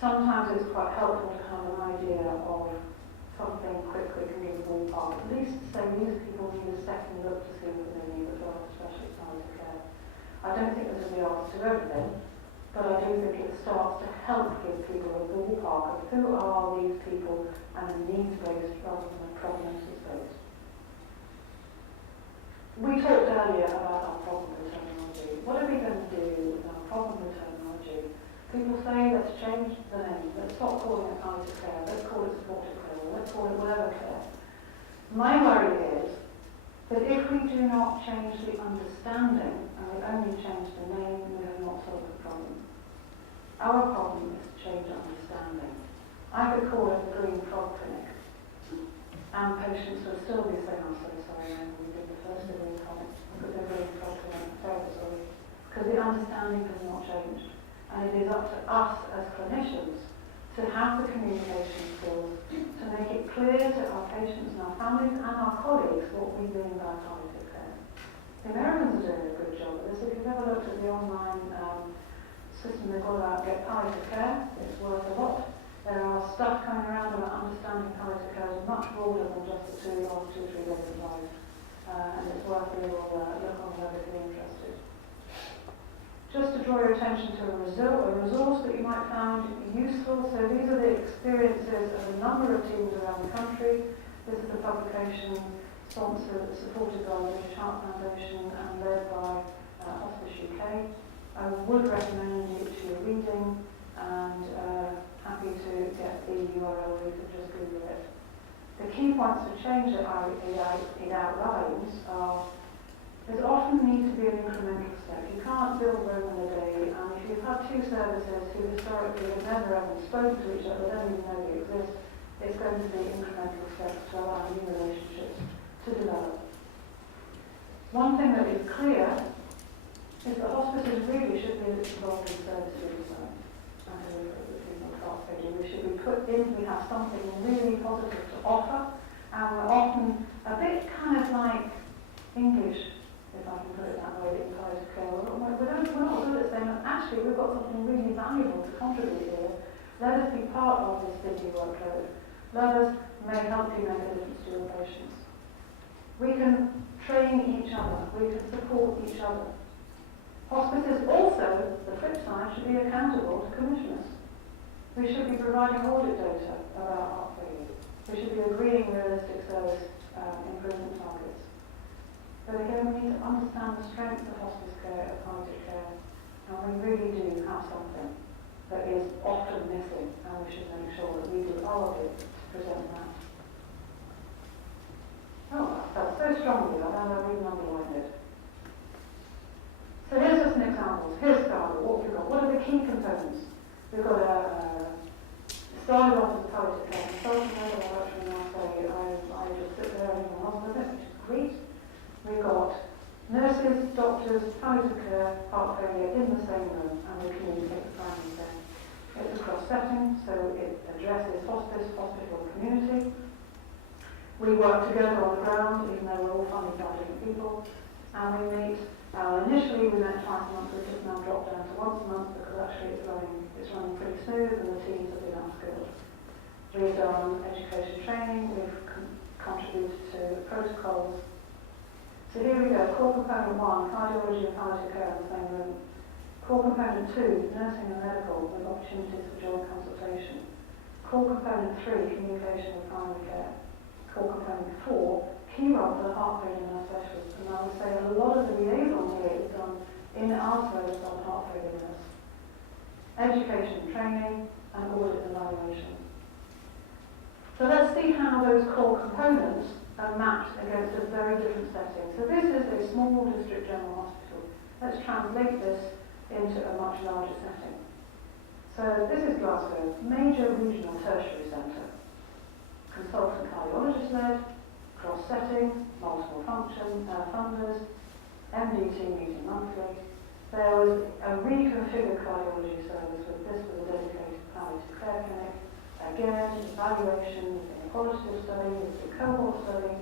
sometimes it's quite helpful to have an idea of something quickly can give a ballpark. At least say these people need a second look to see what they need as well as specialist palliative care. I don't think this is the answer to everything, but I do think it starts to help give people a ballpark of who are these people and a needs-based rather than a prognosis-based. We talked earlier about our problem with terminology. What are we going to do with our problem with terminology? People say, let's change the name, let's stop calling it palliative care, let's call it supportive care, let's call it whatever care. My worry is that if we do not change the understanding and we only change the name, we have not solved the problem. Our problem is to change understanding. I could call it the Green Frog Clinic, and patients would still be saying, I'm so sorry, we did the first degree comment, because the Green Frog Clinic, very sorry, because the understanding has not changed. And it is up to us as clinicians to have the communication skills to make it clear to our patients and our families and our colleagues what we mean by palliative care. The Americans are doing a good job of this. If you've ever looked at the online system they've got about Get Palliative Care, it's worth a lot. There are stuff coming around about understanding palliative care is much broader than just the last 2 or 3 days of life. And it's worth a little look on whoever is interested. Just to draw your attention to a resource that you might find useful. So these are the experiences of a number of teams around the country. This is the publication sponsored, supported by the British Heart Foundation and led by Hospice UK. I would recommend it to your reading and happy to get the URL where you can just Google it. The key points of change that it outlines are there's often need to be an incremental step. You can't build Rome in a day, and if you've had 2 services who historically have never ever spoken to each other, don't even know they exist, it's going to be incremental steps to allow new relationships to develop. One thing that is clear is that hospices really should be involved in service redesign and delivery of people with heart failure. We should be put in, we have something really positive to offer, and we're often a bit kind of like English, if I can put it that way, in palliative care. We're not good at saying, actually, we've got something really valuable to contribute here. Let us be part of this busy workload. Learners may help you make a difference to your patients. We can train each other, we can support each other. Hospices also, the flip side, should be accountable to commissioners. We should be providing audit data about heart failure. We should be agreeing realistic service improvement targets. But again, we need to understand the strength of hospice care, of palliative care, and we really do have something that is often missing, and we should make sure that we do our bit to present that. Oh, that felt so strongly, I don't know, I've even underlined it. So here's just an example. Here's Scarborough, what we've got. What are the key components? We've got started off as a palliative care consultant, and I just sit there and everyone else with it, which is great. We've got nurses, doctors, palliative care, heart failure in the same room, and we communicate the findings there. It's a cross-setting, so it addresses hospice, hospital, community. We work together on the ground, even though we're all funded by different people, and we meet. Initially we met twice a month, we've just now dropped down to once a month because actually it's running pretty smooth and the teams have been upskilled. We've done education training, we've contributed to protocols. So here we go, core component 1, cardiology and palliative care in the same room. Core component 2, nursing and medical with opportunities for joint consultation. Core component 3, communication with primary care. Core component 4, key role for the heart failure nurse specialist. And I would say a lot of the liaison here is done in our service on heart failure nurse. Education, training, and audit and evaluation. So let's see how those core components are mapped against a very different setting. So this is a small district general hospital. Let's translate this into a much larger setting. So this is Glasgow, major regional tertiary centre. Consultant cardiologist led, cross-setting, multiple function, funders, MDT meeting monthly. There was a reconfigured cardiology service with this was a dedicated palliative care clinic. Again, evaluation, qualitative study, the cohort study,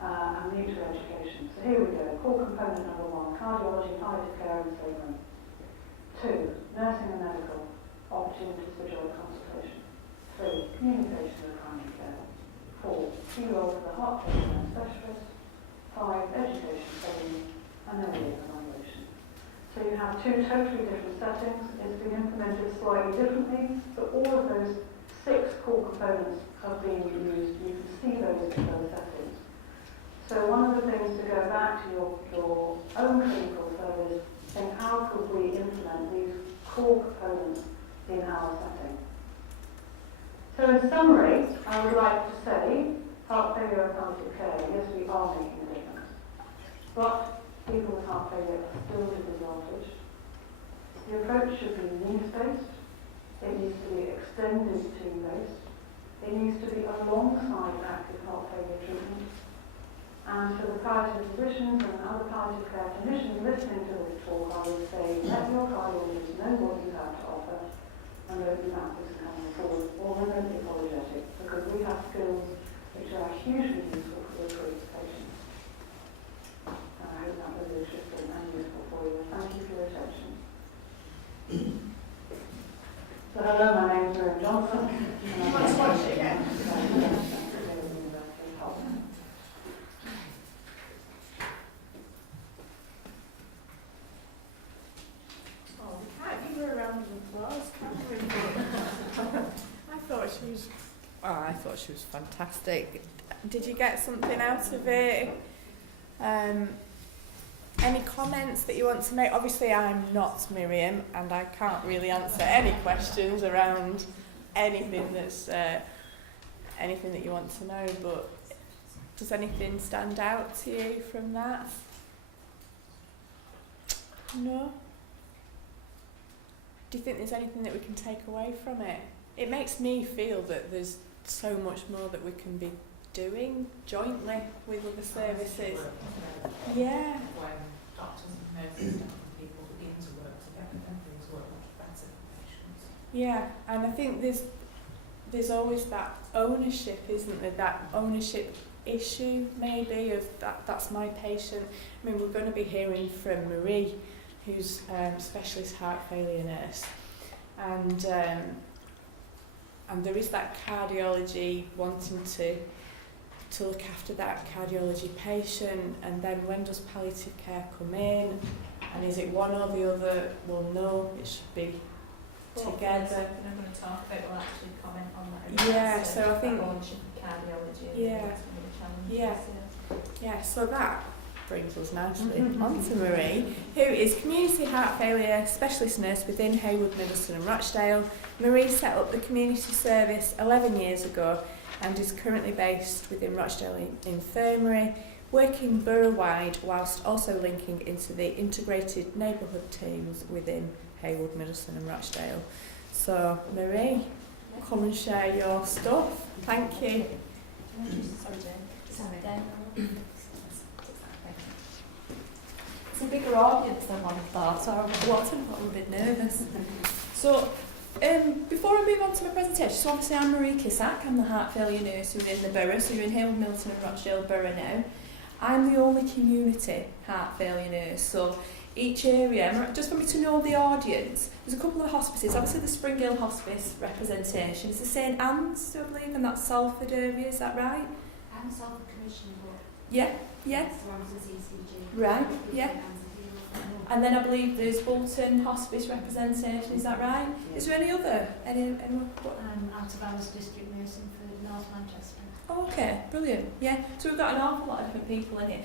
and mutual education. So here we go, core component number 1, cardiology, palliative care in the same room. 2, nursing and medical, opportunities for joint consultation. 3, communication with primary care. 4, key role for the heart failure specialist. 5, education training, and then evaluation. So you have 2 totally different settings. It's been implemented slightly differently, but all of those 6 core components have been used. You can see those in those settings. So one of the things to go back to your own clinical service, think how could we implement these core components in our setting. So in summary, I would like to say, heart failure and palliative care, yes, we are making a difference. But people with heart failure are still disadvantaged. The approach should be needs-based. It needs to be extended team-based. It needs to be alongside active heart failure treatment. And for the palliative physicians and other palliative care clinicians listening to this talk, I would say, let your cardiologist know what you have to offer and don't be backwards coming forward or remain apologetic, because we have skills which are hugely useful for your group patients. And I hope that was interesting and useful for you. Thank you for your attention. So hello, my name is Miriam Johnson. Let's watch it again. I thought she was fantastic. Did you get something out of it? Any comments that you want to make? Obviously I'm not Miriam and I can't really answer any questions around anything that's anything that you want to know, but does anything stand out to you from that? No? Do you think there's anything that we can take away from it? It makes me feel that there's so much more that we can be doing jointly with other services. Yeah. When doctors and nurses and people begin to work together, then things work much better for patients. Yeah, and I think there's always that ownership, isn't there? That ownership issue maybe of that's my patient. I mean, we're going to be hearing from Marie, who's specialist heart failure nurse, and and there is that cardiology wanting to look after that cardiology patient, and then when does palliative care come in, and is it one or the other? Well, no, it should be together. I'm going to talk about, we'll actually comment on that. Yeah, so I think cardiology. Yeah. Yeah. Yeah, so that brings us nicely on to Marie, who is Community Heart Failure Specialist Nurse within Heywood, Middleton and Rochdale. Marie set up the community service 11 years ago and is currently based within Rochdale Infirmary, working borough-wide whilst also linking into the integrated neighbourhood teams within Heywood, Middleton and Rochdale. So, Marie, come and share your stuff. Thank you. Sorry, Jane. Sorry. It's a bigger audience than one thought, so I'm a bit nervous. So, before I move on to my presentation, so obviously I'm Marie Kissack, I'm the heart failure nurse within the borough, so you're in Heywood, Middleton and Rochdale borough now. I'm the only community heart failure nurse, so each area, just for me to know the audience, there's a couple of hospices, obviously the Springhill Hospice representation, it's the St Anne's, I believe, and that's Salford area, is that right? I'm Salford Commission, but Yeah, yeah. Right, yeah. And then I believe there's Bolton Hospice representation, is that right? Yeah. Is there any other? What? I'm out of hours district nursing for North Manchester. Oh, okay, brilliant. Yeah, so we've got an awful lot of different people in here.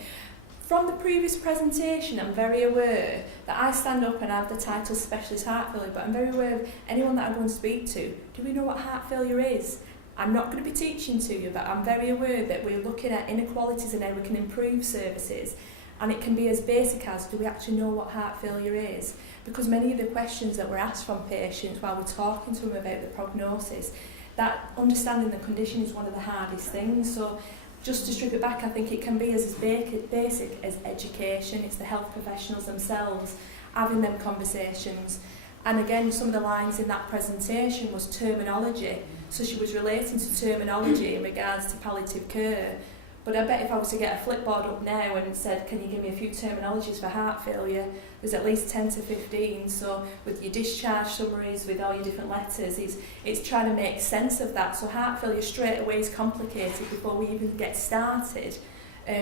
From the previous presentation, I'm very aware that I stand up and have the title Specialist Heart Failure, but I'm very aware of anyone that I'm going to speak to. Do we know what heart failure is? I'm not going to be teaching to you, but I'm very aware that we're looking at inequalities and how we can improve services. And it can be as basic as, do we actually know what heart failure is? Because many of the questions that were asked from patients while we're talking to them about the prognosis, that understanding the condition is one of the hardest things. So just to strip it back, I think it can be as basic as education. It's the health professionals themselves having them conversations. And again, some of the lines in that presentation was terminology. So she was relating to terminology in regards to palliative care. But I bet if I was to get a flipboard up now and said, can you give me a few terminologies for heart failure, there's at least 10 to 15. So with your discharge summaries, with all your different letters, it's trying to make sense of that. So heart failure straight away is complicated before we even get started.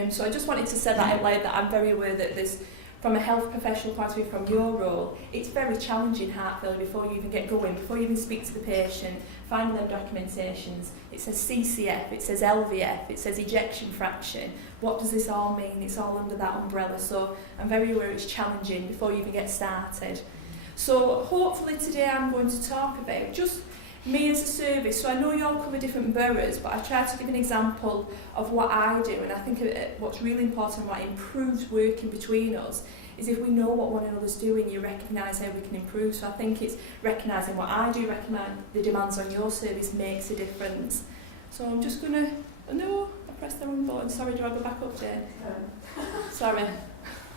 So I just wanted to say that out loud, that I'm very aware that there's, from a health professional point of view, from your role, it's very challenging heart failure before you even get going, before you even speak to the patient, finding them documentations. It says CCF, it says LVF, it says ejection fraction. What does this all mean? It's all under that umbrella. So I'm very aware it's challenging before you even get started. So hopefully today I'm going to talk about just me as a service. So I know you all cover different boroughs, but I try to give an example of what I do, and I think what's really important, what improves working between us, is if we know what one another's doing, you recognise how we can improve. So I think it's recognising what I do, recognise the demands on your service makes a difference. So I'm just going to, no, I pressed the wrong button. Sorry, do I go back up, Jane? Sorry.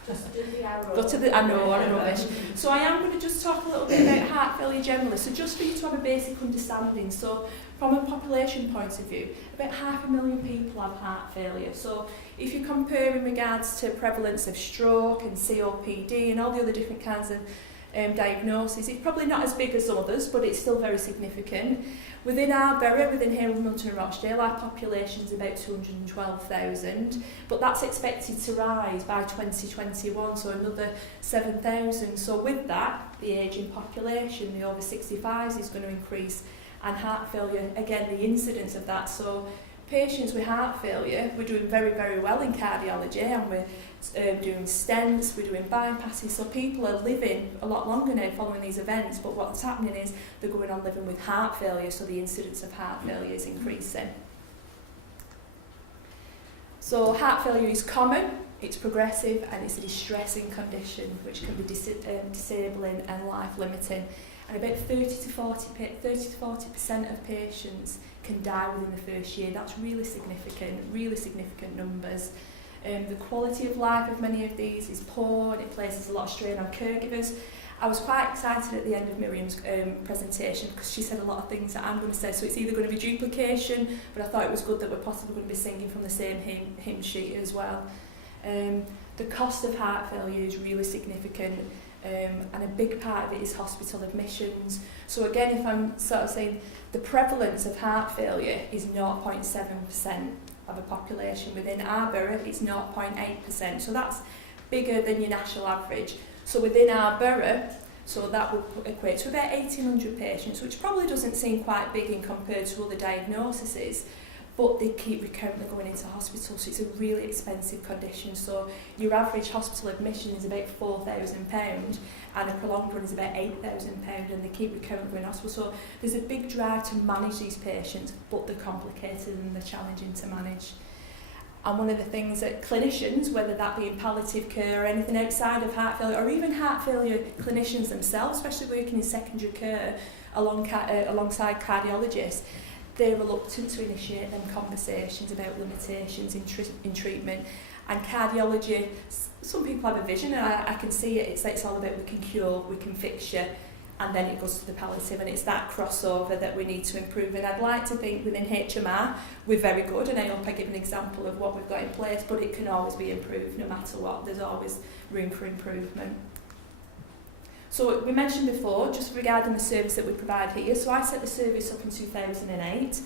Just do the arrow. Go to the, I know, I'm rubbish. So I am going to just talk a little bit about heart failure generally, so just for you to have a basic understanding. So from a population point of view, about 500,000 people have heart failure. So if you compare in regards to prevalence of stroke and COPD and all the other different kinds of diagnoses, it's probably not as big as others, but it's still very significant. Within our borough, within Heywood, Middleton and Rochdale, our population is about 212,000, but that's expected to rise by 2021, so another 7,000. So with that, the ageing population, the over 65s, is going to increase, and heart failure, again, the incidence of that. So patients with heart failure, we're doing very, very well in cardiology, and we're doing stents, we're doing bypasses, so people are living a lot longer now following these events, but what's happening is they're going on living with heart failure, so the incidence of heart failure is increasing. So heart failure is common, it's progressive, and it's a distressing condition which can be disabling and life-limiting. And about 30 to 40% of patients can die within the first year. That's really significant numbers. The quality of life of many of these is poor, and it places a lot of strain on caregivers. I was quite excited at the end of Miriam's presentation because she said a lot of things that I'm going to say, so it's either going to be duplication, but I thought it was good that we're possibly going to be singing from the same hymn sheet as well. The cost of heart failure is really significant. and a big part of it is hospital admissions. So again, if I'm sort of saying the prevalence of heart failure is 0.7% of a population, within our borough it's 0.8%, so that's bigger than your national average. So within our borough, so that would equate to about 1,800 patients, which probably doesn't seem quite big in compared to other diagnoses, but they keep recurrently going into hospital, so it's a really expensive condition. So your average hospital admission is about £4,000 and a prolonged one is about £8,000, and they keep recurrently going to hospital. So there's a big drive to manage these patients, but they're complicated and they're challenging to manage. And one of the things that clinicians, whether that be in palliative care or anything outside of heart failure, or even heart failure clinicians themselves, especially working in secondary care alongside cardiologists, they're reluctant to initiate them conversations about limitations in treatment. And cardiology, some people have a vision, and I can see it, it's all about we can cure, we can fix you, and then it goes to the palliative, and it's that crossover that we need to improve. And I'd like to think within HMR we're very good, and I hope I give an example of what we've got in place, but it can always be improved no matter what. There's always room for improvement. So we mentioned before, just regarding the service that we provide here, so I set the service up in 2008.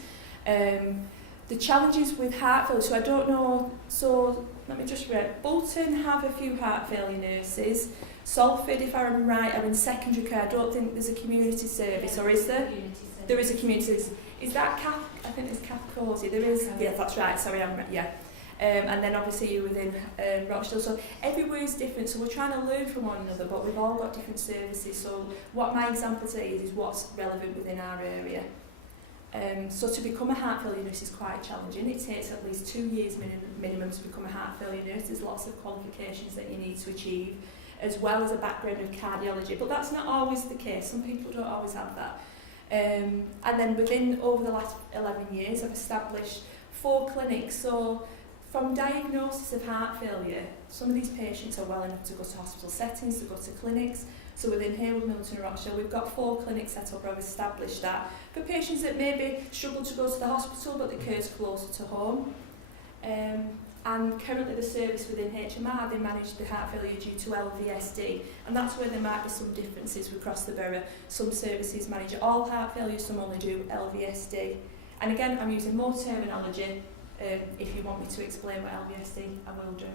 The challenges with heart failure, so I don't know, so let me just read. Bolton have a few heart failure nurses. Salford, if I'm right, are in secondary care. I don't think there's a community service, or is there? There is a community service. Is that I think it's Cathcosi. There is, yeah, that's right, sorry, yeah. And then obviously you're within Rochdale. So everywhere is different, so we're trying to learn from one another, but we've all got different services. So what my example today is what's relevant within our area. So to become a heart failure nurse is quite challenging. It takes at least 2 years minimum to become a heart failure nurse. There's lots of qualifications that you need to achieve, as well as a background of cardiology. But that's not always the case. Some people don't always have that. And then over the last 11 years, I've established 4 clinics. So from diagnosis of heart failure, some of these patients are well enough to go to hospital settings, to go to clinics. So within Harewood, Milton and Rochdale, we've got 4 clinics set up where I've established that for patients that maybe struggle to go to the hospital but the care's closer to home. And currently the service within HMR, they manage the heart failure due to LVSD, and that's where there might be some differences across the borough. Some services manage all heart failure, some only do LVSD. And again, I'm using more terminology. If you want me to explain what LVSD, I will do.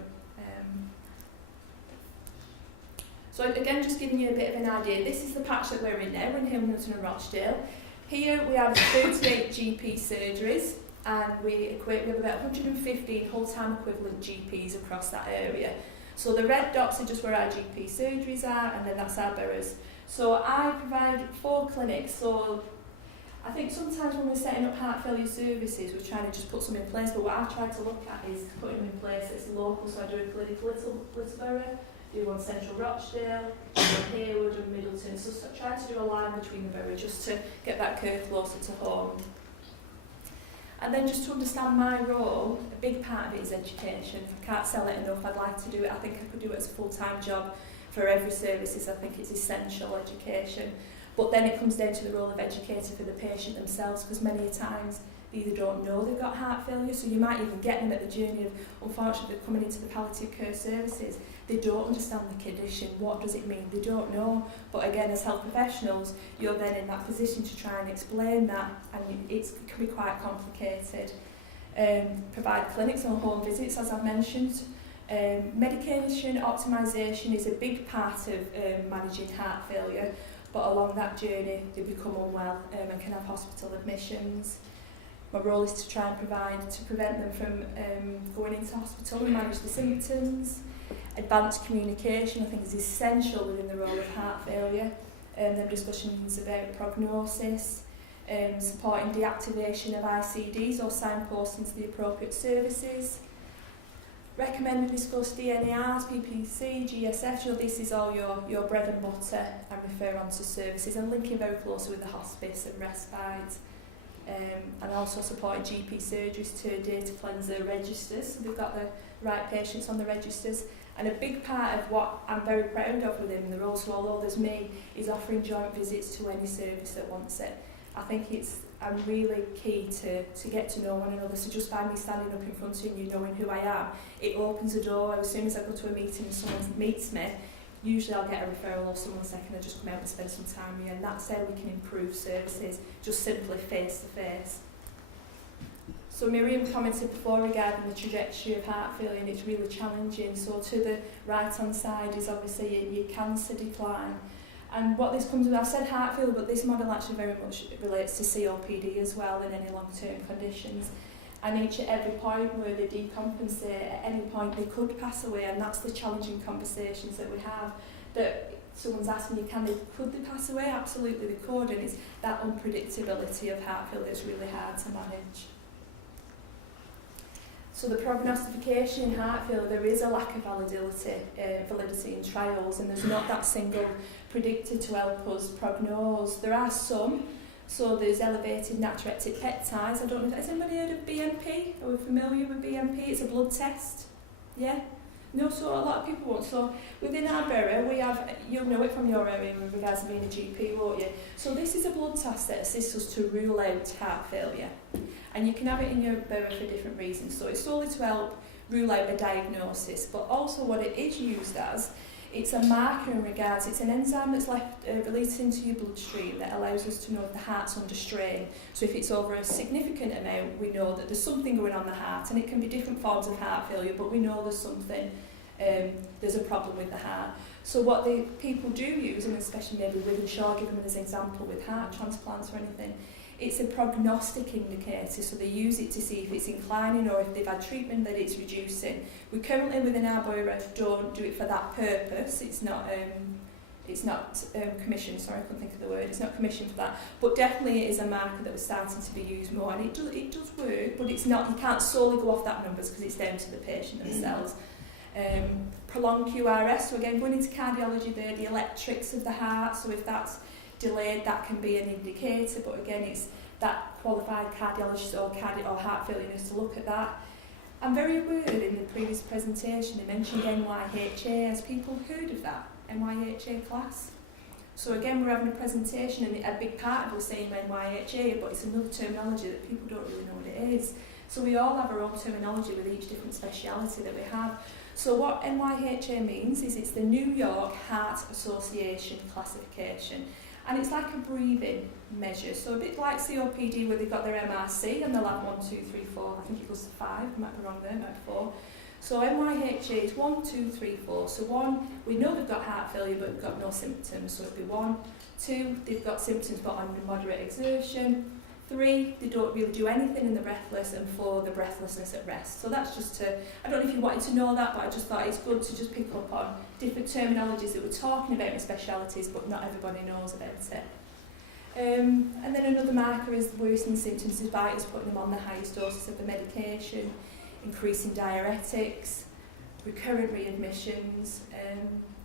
So again, just giving you a bit of an idea, this is the patch that we're in now, we're in Hamilton and Rochdale. Here we have 38 GP surgeries, and we have about 115 whole-time equivalent GPs across that area. So the red dots are just where our GP surgeries are, and then that's our boroughs. So I provide 4 clinics, so I think sometimes when we're setting up heart failure services, we're trying to just put some in place, but what I try to look at is putting them in place that's local. So I do a clinic Littleborough, do one Central Rochdale, do one Harewood and Middleton. So try to do a line between the borough just to get that curve closer to home. And then just to understand my role, a big part of it is education. I can't sell it enough, I'd like to do it. I think I could do it as a full-time job for every services. I think it's essential education. But then it comes down to the role of educator for the patient themselves, because many times they either don't know they've got heart failure, so you might even get them at the journey of, unfortunately, coming into the palliative care services. They don't understand the condition. What does it mean? They don't know. But again, as health professionals, you're then in that position to try and explain that, and it can be quite complicated. Provide clinics and home visits, as I've mentioned. Medication optimisation is a big part of managing heart failure, but along that journey they become unwell and can have hospital admissions. My role is to try and prevent them from going into hospital and manage the symptoms. Advanced communication, I think, is essential within the role of heart failure. Then discussions about prognosis, supporting deactivation of ICDs or signposting to the appropriate services. Recommend and discuss DNARs, PPC, GSF, this is all your bread and butter, and refer on to services, and linking very closely with the hospice and respite. And also supporting GP surgeries to data cleanse their registers, so they've got the right patients on the registers. And a big part of what I'm very proud of within the role, so although there's me, is offering joint visits to any service that wants it. I think I'm really key to get to know one another, so just by me standing up in front of you, knowing who I am, it opens a door. As soon as I go to a meeting and someone meets me, usually I'll get a referral or someone second, I just come out and spend some time with you, and that's how we can improve services, just simply face to face. So Miriam commented before regarding the trajectory of heart failure, and it's really challenging. So to the right hand side is obviously your cancer decline. And what this comes with, I've said heart failure, but this model actually very much relates to COPD as well, and any long-term conditions. And each at every point where they decompensate, at any point they could pass away, and that's the challenging conversations that we have. That someone's asking you, could they pass away? Absolutely they could, and it's that unpredictability of heart failure that's really hard to manage. So the prognostication in heart failure, there is a lack of validity in trials, and there's not that single predictor to help us prognose. There are some. So there's elevated natriuretic peptides. I don't know, has anybody heard of BNP? Are we familiar with BNP? It's a blood test. Yeah? No, so a lot of people won't. So within our borough, we have, you'll know it from your area with regards to being a GP, won't you? So this is a blood test that assists us to rule out heart failure. And you can have it in your borough for different reasons. So it's solely to help rule out a diagnosis, but also what it is used as, it's a marker in regards, it's an enzyme that's released into your bloodstream that allows us to know if the heart's under strain. So if it's over a significant amount, we know that there's something going on in the heart, and it can be different forms of heart failure, but we know there's something, there's a problem with the heart. So what the people do use, and especially maybe with Shaw, given as an example with heart transplants or anything, it's a prognostic indicator, so they use it to see if it's inclining or if they've had treatment that it's reducing. We currently within our borough don't do it for that purpose. It's not commissioned, sorry I couldn't think of the word, it's not commissioned for that, but definitely it is a marker that was starting to be used more, and it does work, but it's not, you can't solely go off that numbers because it's down to the patient themselves. Prolonged QRS, so again going into cardiology there, the electrics of the heart, so if that's delayed, that can be an indicator, but again it's that qualified cardiologist or heart failure nurse to look at that. I'm very aware in the previous presentation they mentioned NYHA. Has people heard of that NYHA class? So again we're having a presentation, and a big part of it was saying NYHA, but it's another terminology that people don't really know what it is. So we all have our own terminology with each different speciality that we have. So what NYHA means is it's the New York Heart Association classification. And it's like a breathing measure, so a bit like COPD where they've got their MRC and they'll have 1, 2, 3, 4, I think it goes to 5, I might be wrong there, might be 4. So NYHA is 1, 2, 3, 4. So 1, we know they've got heart failure but they've got no symptoms, so it'd be 1. 2, they've got symptoms but under moderate exertion. 3, they don't really do anything and they're breathless, and 4, the breathlessness at rest. So that's just to, I don't know if you wanted to know that, but I just thought it's good to just pick up on different terminologies that we're talking about in specialities, but not everybody knows about it. And then another marker is worsening symptoms despite us putting them on the highest doses of the medication, increasing diuretics, recurrent readmissions,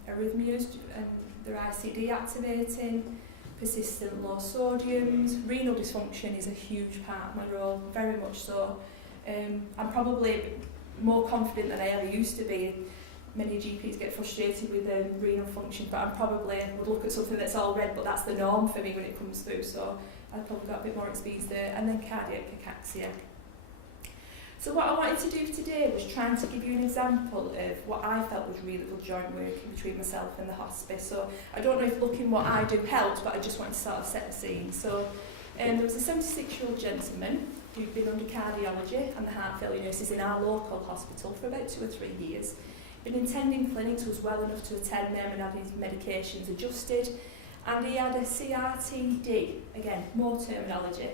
arrhythmias, and their ICD activating, persistent low sodiums. Renal dysfunction is a huge part of my role, very much so. I'm probably more confident than I ever used to be. Many GPs get frustrated with renal function, but I probably would look at something that's all red, but that's the norm for me when it comes through, so I've probably got a bit more experience there. And then cardiac cachexia. So what I wanted to do today was trying to give you an example of what I felt was really good joint working between myself and the hospice. So I don't know if looking what I do helps, but I just wanted to sort of set the scene. So there was a 76-year-old gentleman who'd been under cardiology and the heart failure nurses in our local hospital for about 2 or 3 years. Been attending clinics, was well enough to attend them and had his medications adjusted. And he had a CRTD, again, more terminology.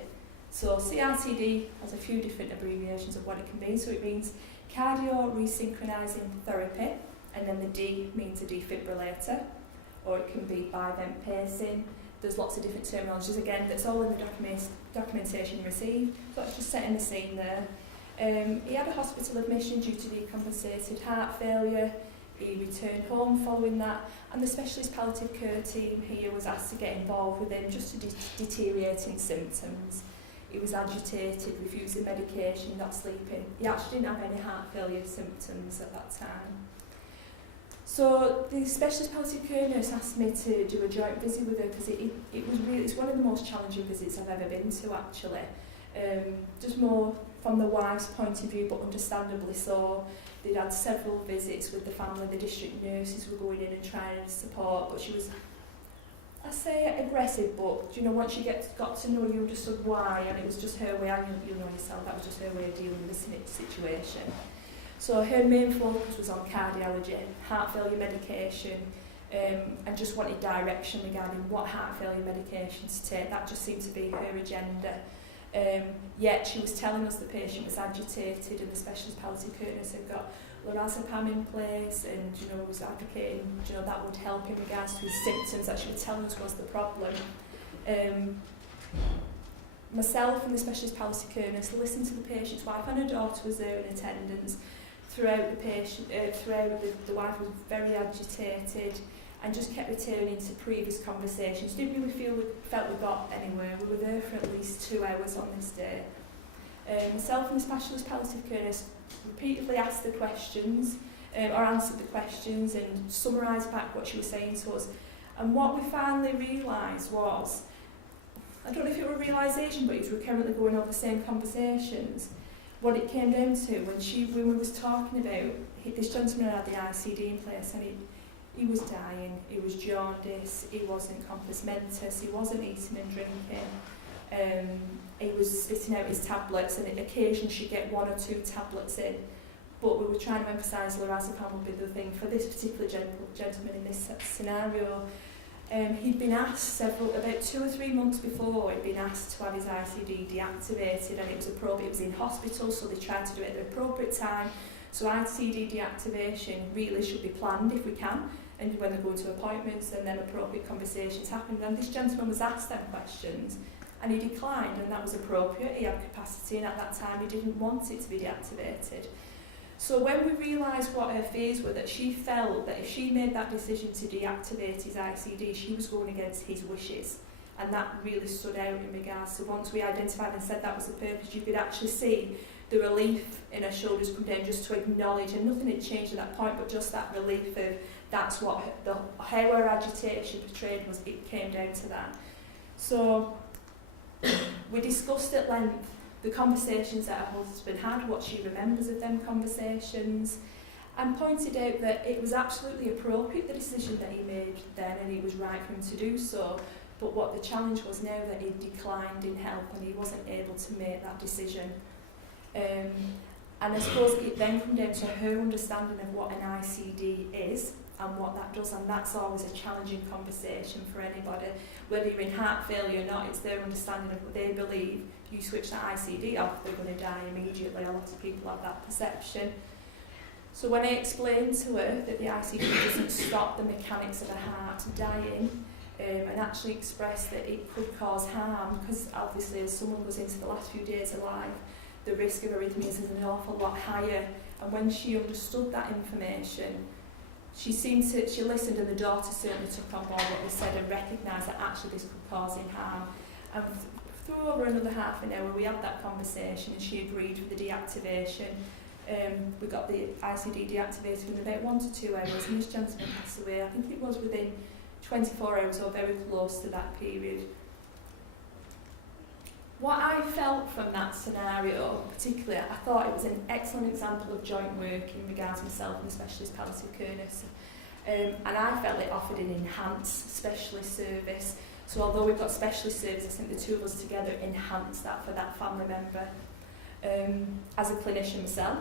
So CRTD has a few different abbreviations of what it can mean. So it means cardio-resynchronizing therapy, and then the D means a defibrillator, or it can be bivent pacing. There's lots of different terminologies, again, that's all in the documentation received. So that's just setting the scene there. He had a hospital admission due to decompensated heart failure. He returned home following that, and the specialist palliative care team here was asked to get involved with him just to deteriorating symptoms. He was agitated, refusing medication, not sleeping. He actually didn't have any heart failure symptoms at that time. So the specialist palliative care nurse asked me to do a joint visit with her because it's one of the most challenging visits I've ever been to, actually. Just more from the wife's point of view, but understandably so. they'd had several visits with the family, the district nurses were going in and trying to support, but she was, I say aggressive, but you know, once you got to know, you understood why, and it was just her way, and you know yourself, that was just her way of dealing with the situation. So her main focus was on cardiology, heart failure medication, and just wanted direction regarding what heart failure medications to take. That just seemed to be her agenda. Yet she was telling us the patient was agitated and the specialist palliative care nurse had got lorazepam in place, and you know, was advocating, you know, that would help in regards to his symptoms that she was telling us was the problem. Myself and the specialist palliative care nurse listened to the patient's wife, and her daughter was there in attendance. Throughout the wife was very agitated and just kept returning to previous conversations. Didn't really felt we got anywhere. We were there for at least 2 hours on this day. Myself and the specialist palliative care nurse repeatedly asked the questions, or answered the questions and summarised back what she was saying to us. And what we finally realised was, I don't know if it were a realisation, but it was recurrently going over the same conversations. What it came down to, when we was talking about, this gentleman had the ICD in place, and he was dying, he was jaundice, he wasn't compos mentis, he wasn't eating and drinking, he was spitting out his tablets, and occasionally she'd get 1 or 2 tablets in. But we were trying to emphasise lorazepam would be the thing for this particular gentleman in this scenario. He'd been asked about 2 or 3 months before, he'd been asked to have his ICD deactivated, and it was appropriate. It was in hospital, so they tried to do it at the appropriate time. So ICD deactivation really should be planned if we can, and when they go to appointments, and then appropriate conversations happen. And this gentleman was asked them questions, and he declined, and that was appropriate. He had capacity, and at that time he didn't want it to be deactivated. So when we realised what her fears were, that she felt that if she made that decision to deactivate his ICD, she was going against his wishes. And that really stood out in regards to, once we identified and said that was the purpose, you could actually see the relief in her shoulders come down, just to acknowledge, and nothing had changed at that point, but just that relief of, that's what how her agitation portrayed was, it came down to that. So we discussed at length the conversations that her husband had, what she remembers of them conversations, and pointed out that it was absolutely appropriate, the decision that he made then, and it was right for him to do so, but what the challenge was now that he declined in health and he wasn't able to make that decision. And I suppose it then comes down to her understanding of what an ICD is and what that does, and that's always a challenging conversation for anybody. Whether you're in heart failure or not, it's their understanding of what they believe. You switch that ICD off, they're going to die immediately. A lot of people have that perception. So when I explained to her that the ICD doesn't stop the mechanics of a heart dying, and actually expressed that it could cause harm, because obviously as someone goes into the last few days of life, the risk of arrhythmias is an awful lot higher. And when she understood that information, she listened, and the daughter certainly took on board what we said and recognised that actually this could cause him harm. And through over another half an hour, we had that conversation, and she agreed for the deactivation. We got the ICD deactivated in about 1 to 2 hours, and this gentleman passed away. I think it was within 24 hours or very close to that period. What I felt from that scenario, particularly, I thought it was an excellent example of joint work in regards to myself and the specialist palliative care nurse. And I felt it offered an enhanced specialist service. So although we've got specialist service, I think the two of us together enhanced that for that family member. As a clinician myself,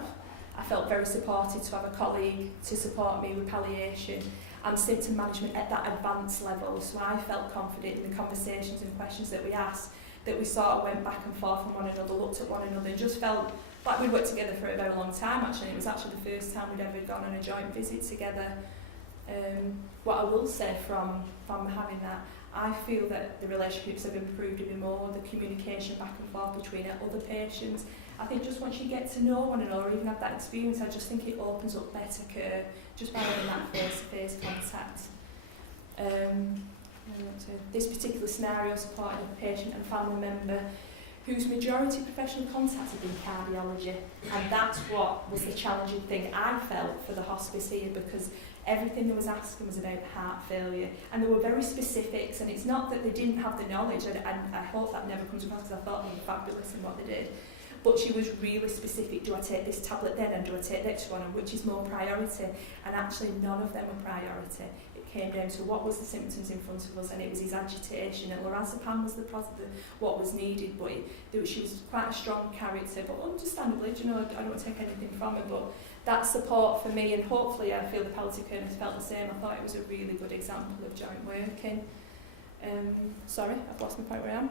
I felt very supported to have a colleague to support me with palliation and symptom management at that advanced level. So I felt confident in the conversations and questions that we asked, that we sort of went back and forth from one another, looked at one another, and just felt like we'd worked together for a very long time actually. It was actually the first time we'd ever gone on a joint visit together. What I will say from having that, I feel that the relationships have improved even more, the communication back and forth between other patients. I think just once you get to know one another, or even have that experience, I just think it opens up better care just by having that face-to-face contact. This particular scenario supported a patient and family member whose majority of professional contacts have been cardiology, and that's what was the challenging thing I felt for the hospice here, because everything that was asking was about heart failure, and there were very specifics, and it's not that they didn't have the knowledge, and I hope that never comes across, because I thought they were fabulous in what they did, but she was really specific. Do I take this tablet then, and do I take the extra one, and which is more priority? And actually none of them were priority. It came down to what was the symptoms in front of us, and it was his agitation, and lorazepam was what was needed, but she was quite a strong character, but understandably, I don't want to take anything from her, but that support for me, and hopefully I feel the palliative care nurse felt the same. I thought it was a really good example of joint working. Sorry, I've lost my point where I am.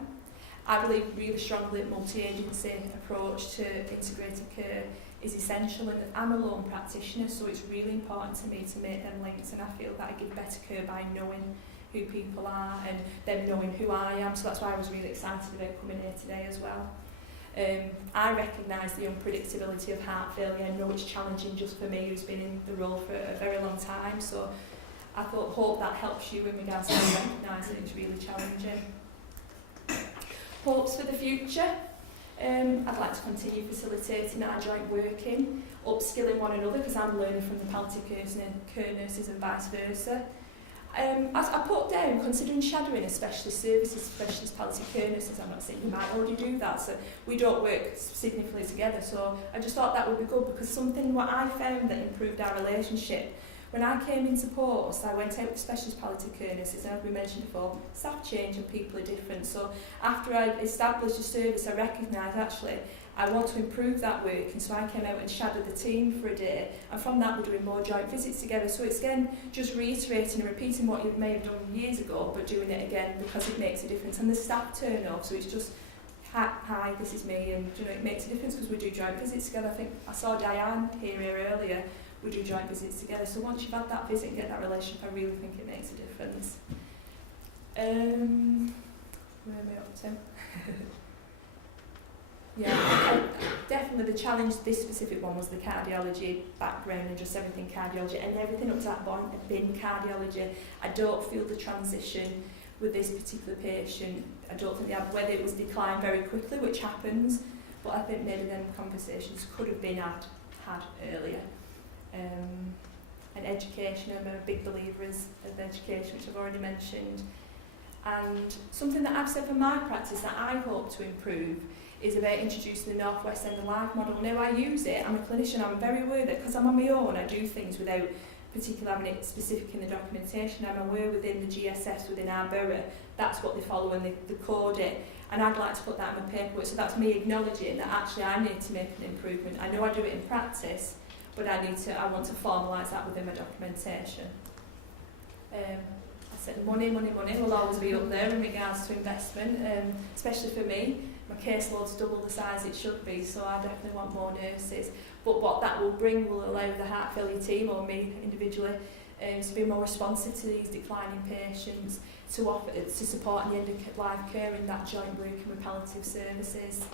I believe really strongly that multi-agency approach to integrated care is essential, and I'm a lone practitioner, so it's really important to me to make them links, and I feel that I give better care by knowing who people are and them knowing who I am, so that's why I was really excited about coming here today as well. I recognise the unpredictability of heart failure. I know it's challenging just for me, who's been in the role for a very long time, so I hope that helps you in regards to recognising it's really challenging. Hopes for the future. I'd like to continue facilitating our joint working, upskilling one another, because I'm learning from the palliative care nurses and vice versa. As I put down, considering shadowing a specialist services, specialist palliative care nurses, I'm not saying you might already do that, so we don't work significantly together, so I just thought that would be good, because what I found that improved our relationship, when I came into post, I went out with specialist palliative care nurses, and as we mentioned before, staff change and people are different, so after I established a service, I recognised actually I want to improve that work, and so I came out and shadowed the team for a day, and from that we're doing more joint visits together. So it's again just reiterating and repeating what you may have done years ago, but doing it again because it makes a difference. And the staff turn up, so it's just hi, this is me, and it makes a difference because we do joint visits together. I think I saw Diane here earlier. We do joint visits together. So once you've had that visit and get that relationship, I really think it makes a difference. Where am I up to? Yeah, definitely the challenge, this specific one, was the cardiology background and just everything cardiology, and everything up to that point had been cardiology. I don't feel the transition with this particular patient, I don't think they had, whether it was declined very quickly, which happens, but I think maybe them conversations could have been had earlier. And education, I'm a big believer of education, which I've already mentioned. And something that I've said for my practice that I hope to improve is about introducing the North West End Alive model. Now I use it, I'm a clinician, I'm very aware that because I'm on my own, I do things without particularly having it specific in the documentation. I'm aware within the GSS, within our borough, that's what they follow and they code it. And I'd like to put that in my paperwork, so that's me acknowledging that actually I need to make an improvement. I know I do it in practice, but I want to formalise that within my documentation. I said money will always be up there in regards to investment, especially for me. My caseload's double the size it should be, so I definitely want more nurses. But what that will bring will allow the heart failure team, or me individually, to be more responsive to these declining patients, to support the end of life care in that joint working with palliative services.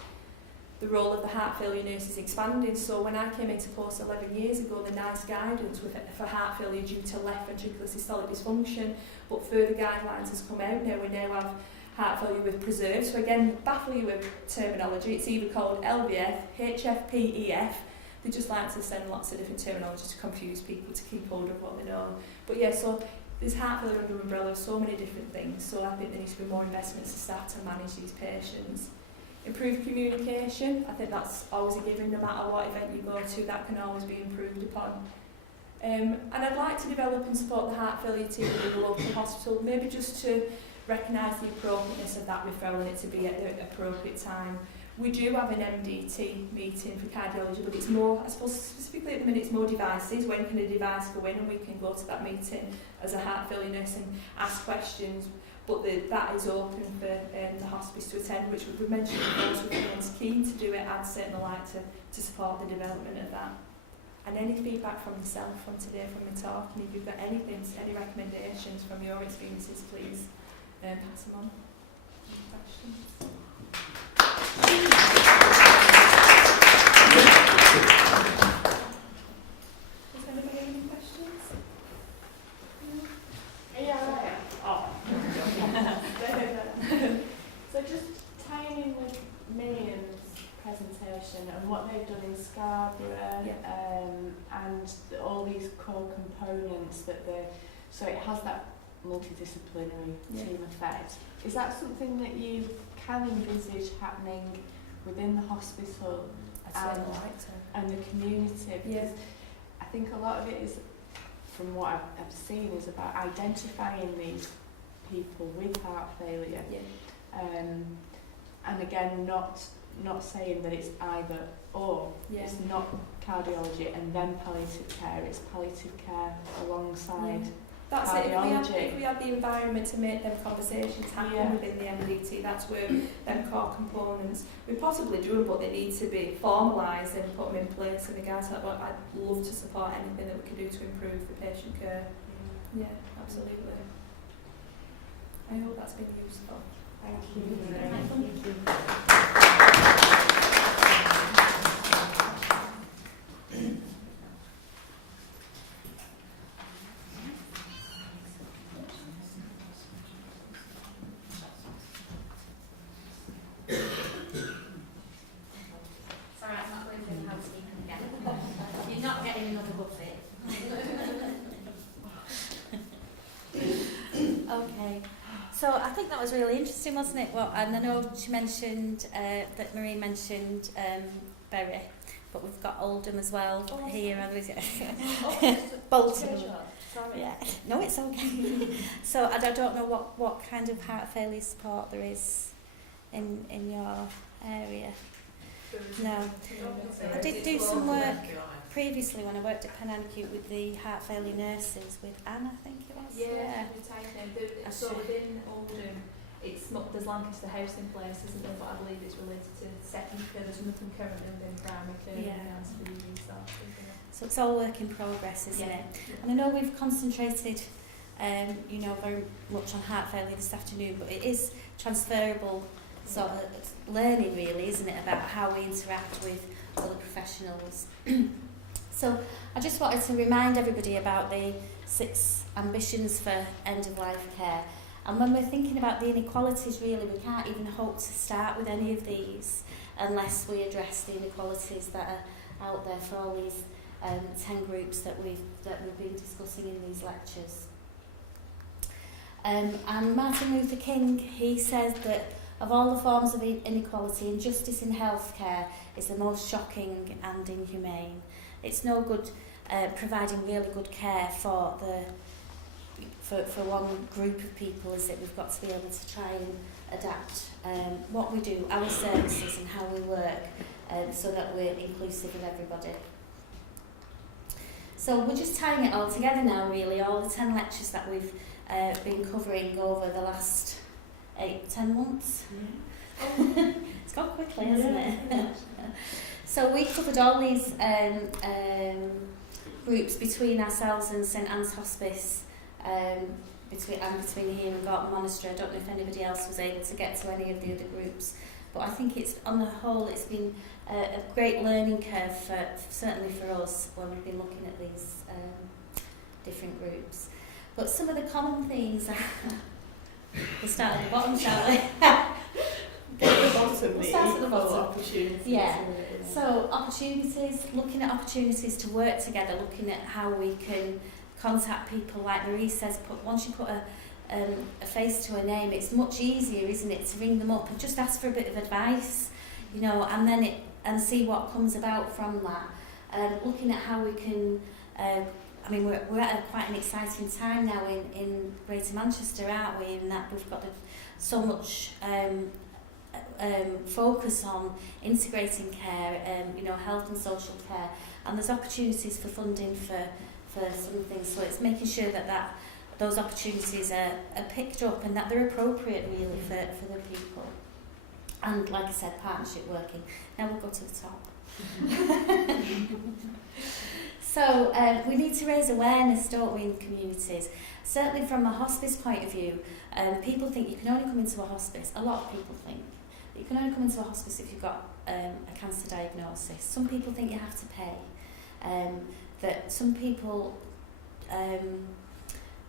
The role of the heart failure nurse is expanding, so when I came into post 11 years ago, the NICE guidance for heart failure due to left ventricular systolic dysfunction, but further guidelines has come out now. We now have heart failure with preserved, so again, baffle you with terminology, it's either called LVF, HFP, EF. They just like to send lots of different terminology to confuse people, to keep hold of what they know. But yeah, so there's heart failure under umbrella of so many different things, so I think there needs to be more investments to start to manage these patients. Improved communication, I think that's always a given, no matter what event you go to, that can always be improved upon. And I'd like to develop and support the heart failure team within the local hospital, maybe just to recognise the appropriateness of that referral and it to be at the appropriate time. We do have an MDT meeting for cardiology, but it's more, I suppose specifically at the minute, it's more devices. When can a device go in, and we can go to that meeting as a heart failure nurse and ask questions. But that is open for the hospice to attend, which we've mentioned before, so if anyone's keen to do it, I'd certainly like to support the development of that. And any feedback from yourself from today, from the talk, and if you've got anything, any recommendations from your experiences, please pass them on. Any questions? Does anybody have any questions? So just tying in with Miriam's presentation and what they've done in Scarborough, and all these core components so it has that multidisciplinary team effect. Is that something that you can envisage happening within the hospice hub I'd say more like to. and the community, because I think a lot of it is, from what I've seen, is about identifying these people with heart failure. And again, not saying that it's either or. It's not cardiology and then palliative care. It's palliative care alongside That's cardiology. If we have the environment to make them conversations happen within the MDT, that's where them core components, we possibly do them, but they need to be formalised and put them in place in regards to that. But I'd love to support anything that we can do to improve the patient care. Yeah, absolutely. I hope that's been useful. Thank you. Thank you. Sorry, I'm not going through housekeeping again. You're not getting another buffet. Okay. So I think that was really interesting, wasn't it? Well, and I know she mentioned that Marie mentioned Bury, but we've got Oldham as well here. Bolton. Sorry. Yeah. No, it's okay. So I don't know what kind of heart failure support there is in your area. No. I did do some work previously when I worked at Penn-Acute with the heart failure nurses with Anne, I think it was. So within Oldham, there's Lancaster House in place, isn't there? But I believe it's related to second care. There's nothing currently within primary care. So it's all work in progress, isn't it? And I know we've concentrated, very much on heart failure this afternoon, but it is transferable sort of learning, really, isn't it, about how we interact with other professionals. So I just wanted to remind everybody about the 6 ambitions for end-of-life care. And when we're thinking about the inequalities, really, we can't even hope to start with any of these unless we address the inequalities that are out there for all these 10 groups that we've been discussing in these lectures. And Martin Luther King, he says that of all the forms of inequality, injustice in healthcare is the most shocking and inhumane. It's no good providing really good care for one group of people, is it? We've got to be able to try and adapt what we do, our services and how we work, so that we're inclusive of everybody. So we're just tying it all together now, really, all the 10 lectures that we've been covering over the last 8-10 months. It's gone quickly, hasn't it? So we covered all these groups between ourselves and St Anne's Hospice, between here and Gorton Monastery. I don't know if anybody else was able to get to any of the other groups, but I think it's, on the whole, it's been a great learning curve, certainly for us, when we've been looking at these different groups. But some of the common themes are... We'll start at the bottom, shall we? We'll start at the bottom. Yeah. So opportunities, looking at opportunities to work together, looking at how we can contact people, like Marie says, once you put a face to a name, it's much easier, isn't it, to ring them up and just ask for a bit of advice, and see what comes about from that. Looking at how we can, we're at quite an exciting time now in Greater Manchester, aren't we? In that we've got so much focus on integrating care, health and social care, and there's opportunities for funding for some things. So it's making sure that those opportunities are picked up and that they're appropriate, really, for the people. And like I said, partnership working. Now we'll go to the top. So we need to raise awareness, don't we, in communities? Certainly from a hospice point of view, people think you can only come into a hospice. A lot of people think that you can only come into a hospice if you've got a cancer diagnosis. Some people think you have to pay. That some people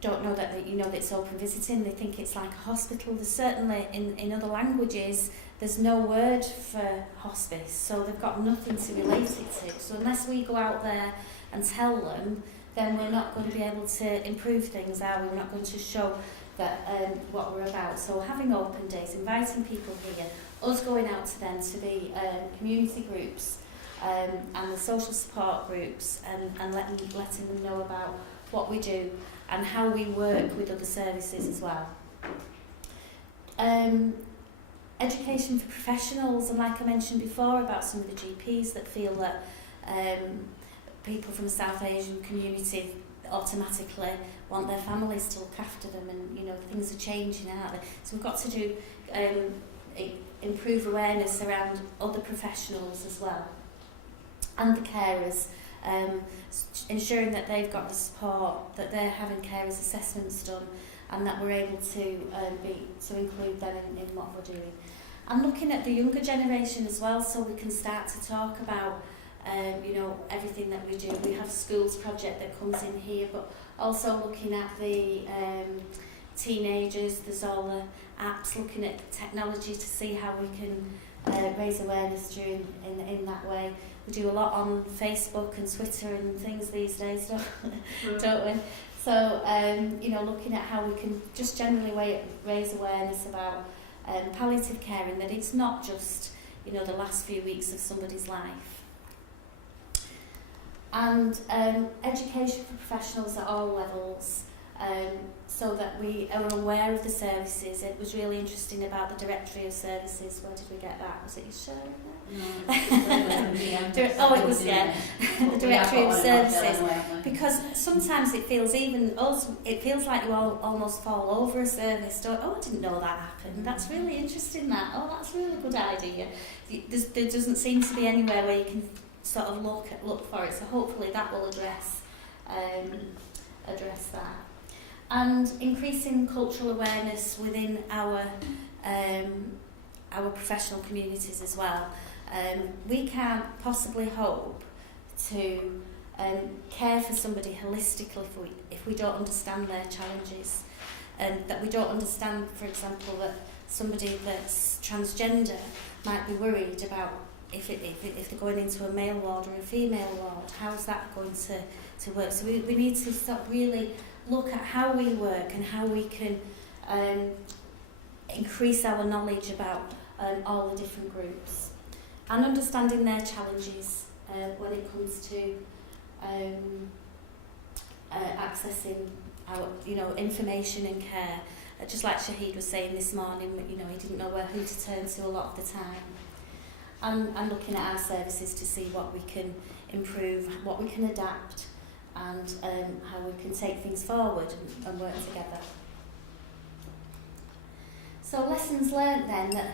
don't know that it's open visiting. They think it's like a hospital. There's certainly in other languages there's no word for hospice, so they've got nothing to relate it to. So unless we go out there and tell them, then we're not going to be able to improve things, are we? We're not going to show that what we're about. So having open days, inviting people here, us going out to them, to the community groups and the social support groups, and letting them know about what we do and how we work with other services as well. Education for professionals, and like I mentioned before about some of the GPs that feel that people from the South Asian community automatically want their families to look after them, and you know things are changing, aren't they? So we've got to do improve awareness around other professionals as well, and the carers, ensuring that they've got the support, that they're having carers assessments done, and that we're able to include them in what we're doing. And looking at the younger generation as well, so we can start to talk about you know, everything that we do. We have a schools project that comes in here, but also looking at the teenagers. There's all the apps, looking at technology to see how we can raise awareness in that way. We do a lot on Facebook and Twitter and things these days, don't we? So, you know, looking at how we can just generally raise awareness about palliative care, and that it's not just, you know, the last few weeks of somebody's life. And education for professionals at all levels, so that we are aware of the services. It was really interesting about the directory of services. Where did we get that? Was it you showing that? Oh, it was, yeah, the directory of services. Because sometimes it feels like you all almost fall over a service. Oh, I didn't know that happened. That's really interesting. That's a really good idea. There doesn't seem to be anywhere where you can sort of look for it. So hopefully that will address that. And increasing cultural awareness within our professional communities as well. We can't possibly hope to care for somebody holistically if we don't understand their challenges, and that we don't understand, for example, that somebody that's transgender might be worried about if they're going into a male ward or a female ward, how's that going to work? So we need to stop really look at how we work and how we can increase our knowledge about all the different groups, and understanding their challenges when it comes to accessing our, you know, information and care. Just like Shahid was saying this morning, you know, he didn't know who to turn to a lot of the time. And looking at our services to see what we can improve, what we can adapt, and how we can take things forward and work together. So lessons learnt then, that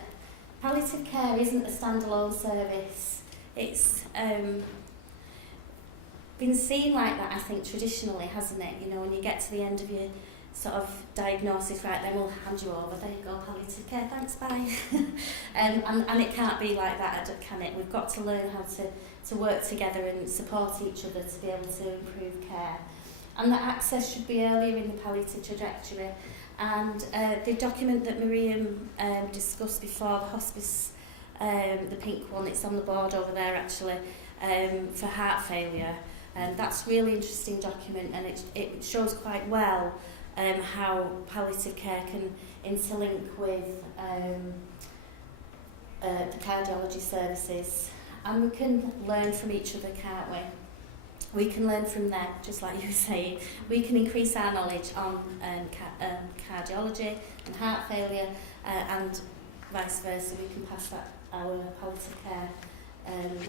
palliative care isn't a standalone service. It's been seen like that, I think, traditionally, hasn't it? You know, when you get to the end of your sort of diagnosis, right, then we'll hand you over, there you go, palliative care, thanks, bye. And it can't be like that, can it? We've got to learn how to work together and support each other to be able to improve care. And that access should be earlier in the palliative trajectory. And the document that Miriam discussed before, the hospice, the pink one, it's on the board over there actually, for heart failure. That's a really interesting document, and it shows quite well how palliative care can interlink with the cardiology services. And we can learn from each other, can't we? We can learn from them, just like you were saying. We can increase our knowledge on cardiology and heart failure, and vice versa. We can pass our palliative care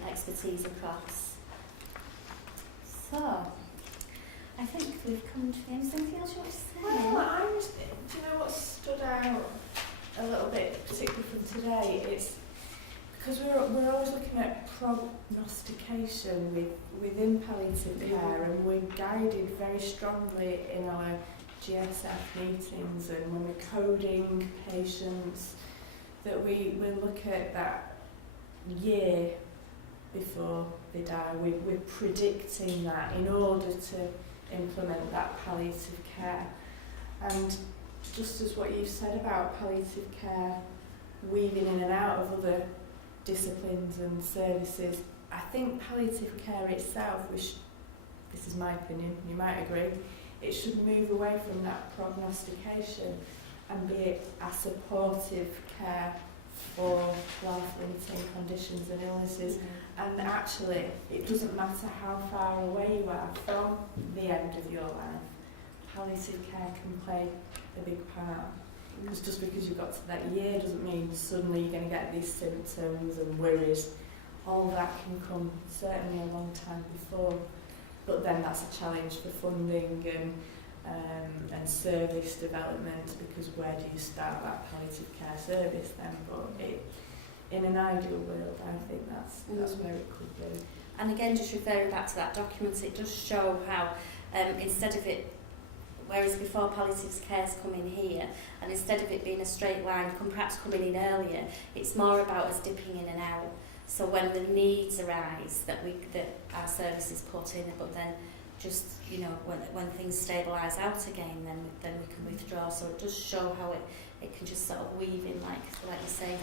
expertise across. So, I think we've come to the end. Is there anything else you want to say? Well, do you know what stood out a little bit, particularly from today? It's because we're always looking at prognostication within palliative care, and we're guided very strongly in our GSF meetings and when we're coding patients, that we look at that year before they die. We're predicting that in order to implement that palliative care. And just as what you've said about palliative care weaving in and out of other disciplines and services, I think palliative care itself, which, this is my opinion, you might agree, it should move away from that prognostication and be a supportive care for life-limiting conditions and illnesses. And actually, it doesn't matter how far away you are from the end of your life, palliative care can play a big part. Because just because you've got to that year doesn't mean suddenly you're going to get these symptoms and worries. All that can come certainly a long time before. But then that's a challenge for funding and service development, because where do you start that palliative care service then? But in an ideal world, I think that's where it could be. And again, just referring back to that document, it does show how instead of it, whereas before palliative care's come in here, and instead of it being a straight line, perhaps coming in earlier, it's more about us dipping in and out. So when the needs arise, that our services put in, but then just, you know, when things stabilise out again, then we can withdraw. So it does show how it can just sort of weave in, like you say,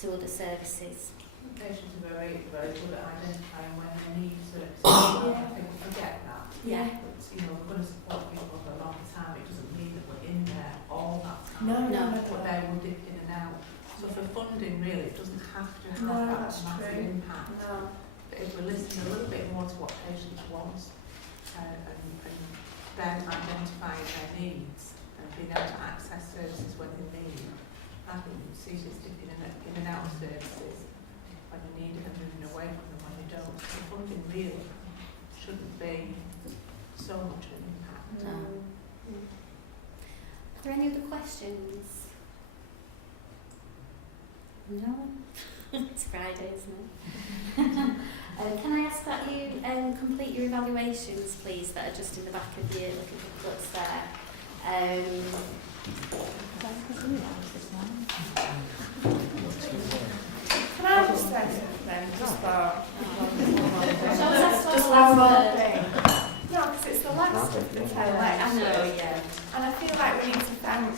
to other services. Patients are very, very good at identifying when they need services. I think we forget that. Yeah. But, you know, we're going to support people for a long time. It doesn't mean that we're in there all that time. No. But they will dip in and out. So for funding, really, it doesn't have to have No, that that's massive true. impact. No. But if we're listening a little bit more to what patients want and then identifying their needs and being able to access services when they need, I think you see this dipping in and out of services when they need it and moving away from them when they don't. So funding really shouldn't be so much of an impact. No. Are there any other questions? No? It's Friday, isn't it? Can I ask that you complete your evaluations, please, that are just in the back of your little booklets there? Can I just say something? Just about Just one more last thing. No, because it's the last of the 10 lectures. I know, yeah. And I feel like we need to thank,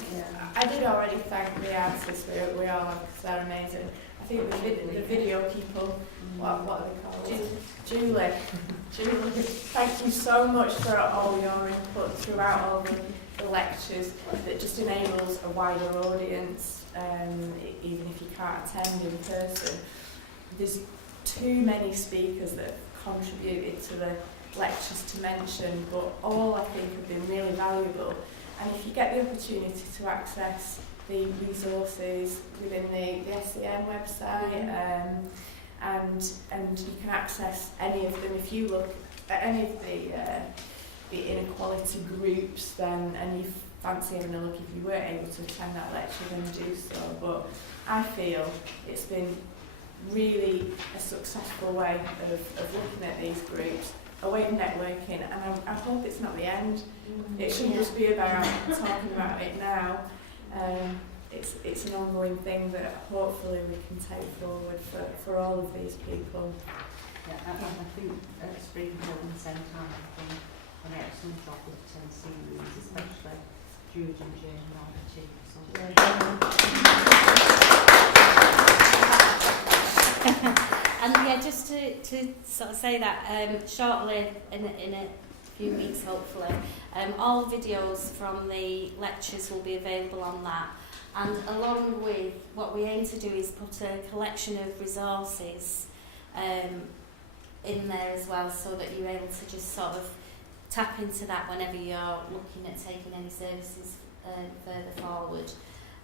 I did already thank the artists, we all have, because they're amazing. I think the video people, what are they called? Julie, thank you so much for all your input throughout all the lectures. That just enables a wider audience, even if you can't attend in person. There's too many speakers that have contributed to the lectures to mention, but all I think have been really valuable. And if you get the opportunity to access the resources within the SCM website, and you can access any of them. If you look at any of the inequality groups, then and you fancy having a look, if you weren't able to attend that lecture, then do so. But I feel it's been really a successful way of looking at these groups, a way of networking, and I hope it's not the end. It shouldn't just be about talking about it now. It's an ongoing thing that hopefully we can take forward for all of these people. Yeah, I think at Springfield and St. Anne have done an excellent job with the 10 series, especially Jude and Jane and all the teams. And yeah, just to sort of say that shortly, in a few weeks hopefully, all videos from the lectures will be available on that. And along with what we aim to do is put a collection of resources in there as well, so that you're able to just sort of tap into that whenever you're looking at taking any services further forward.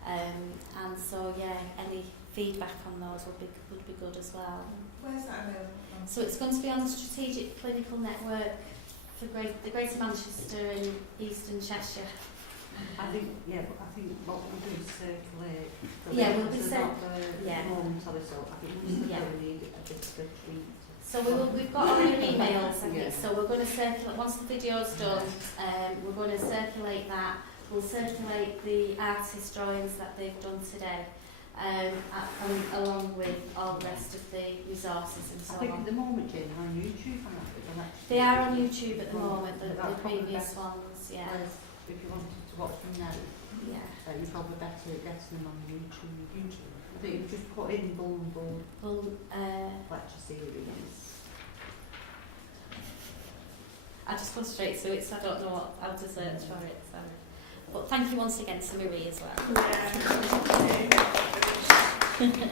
And so yeah, any feedback on those would be good as well. Where's that available from? So it's going to be on the Strategic Clinical Network for the Greater Manchester and Eastern Cheshire. I think what we do is circulate the Yeah, we'll be links, not the momentary, so I think we need a bit of a treat. So we've got all your emails, I think, Yeah. so we're going to circulate, once the video's done, we're going to circulate that. We'll circulate the artist drawings that they've done today, along with all the rest of the resources and so I think on. at the moment, Jane, they're on YouTube, aren't they? They are on YouTube at the Right. moment, the That's previous probably ones, yeah. Whereas if you wanted to watch them now, Yeah. you're probably better at getting them on YouTube. I think you just put in Bull and Bull Well, lecture series. I just go straight through it, so I don't know how to search for it. Sorry. But thank you once again to Marie as well. Yeah.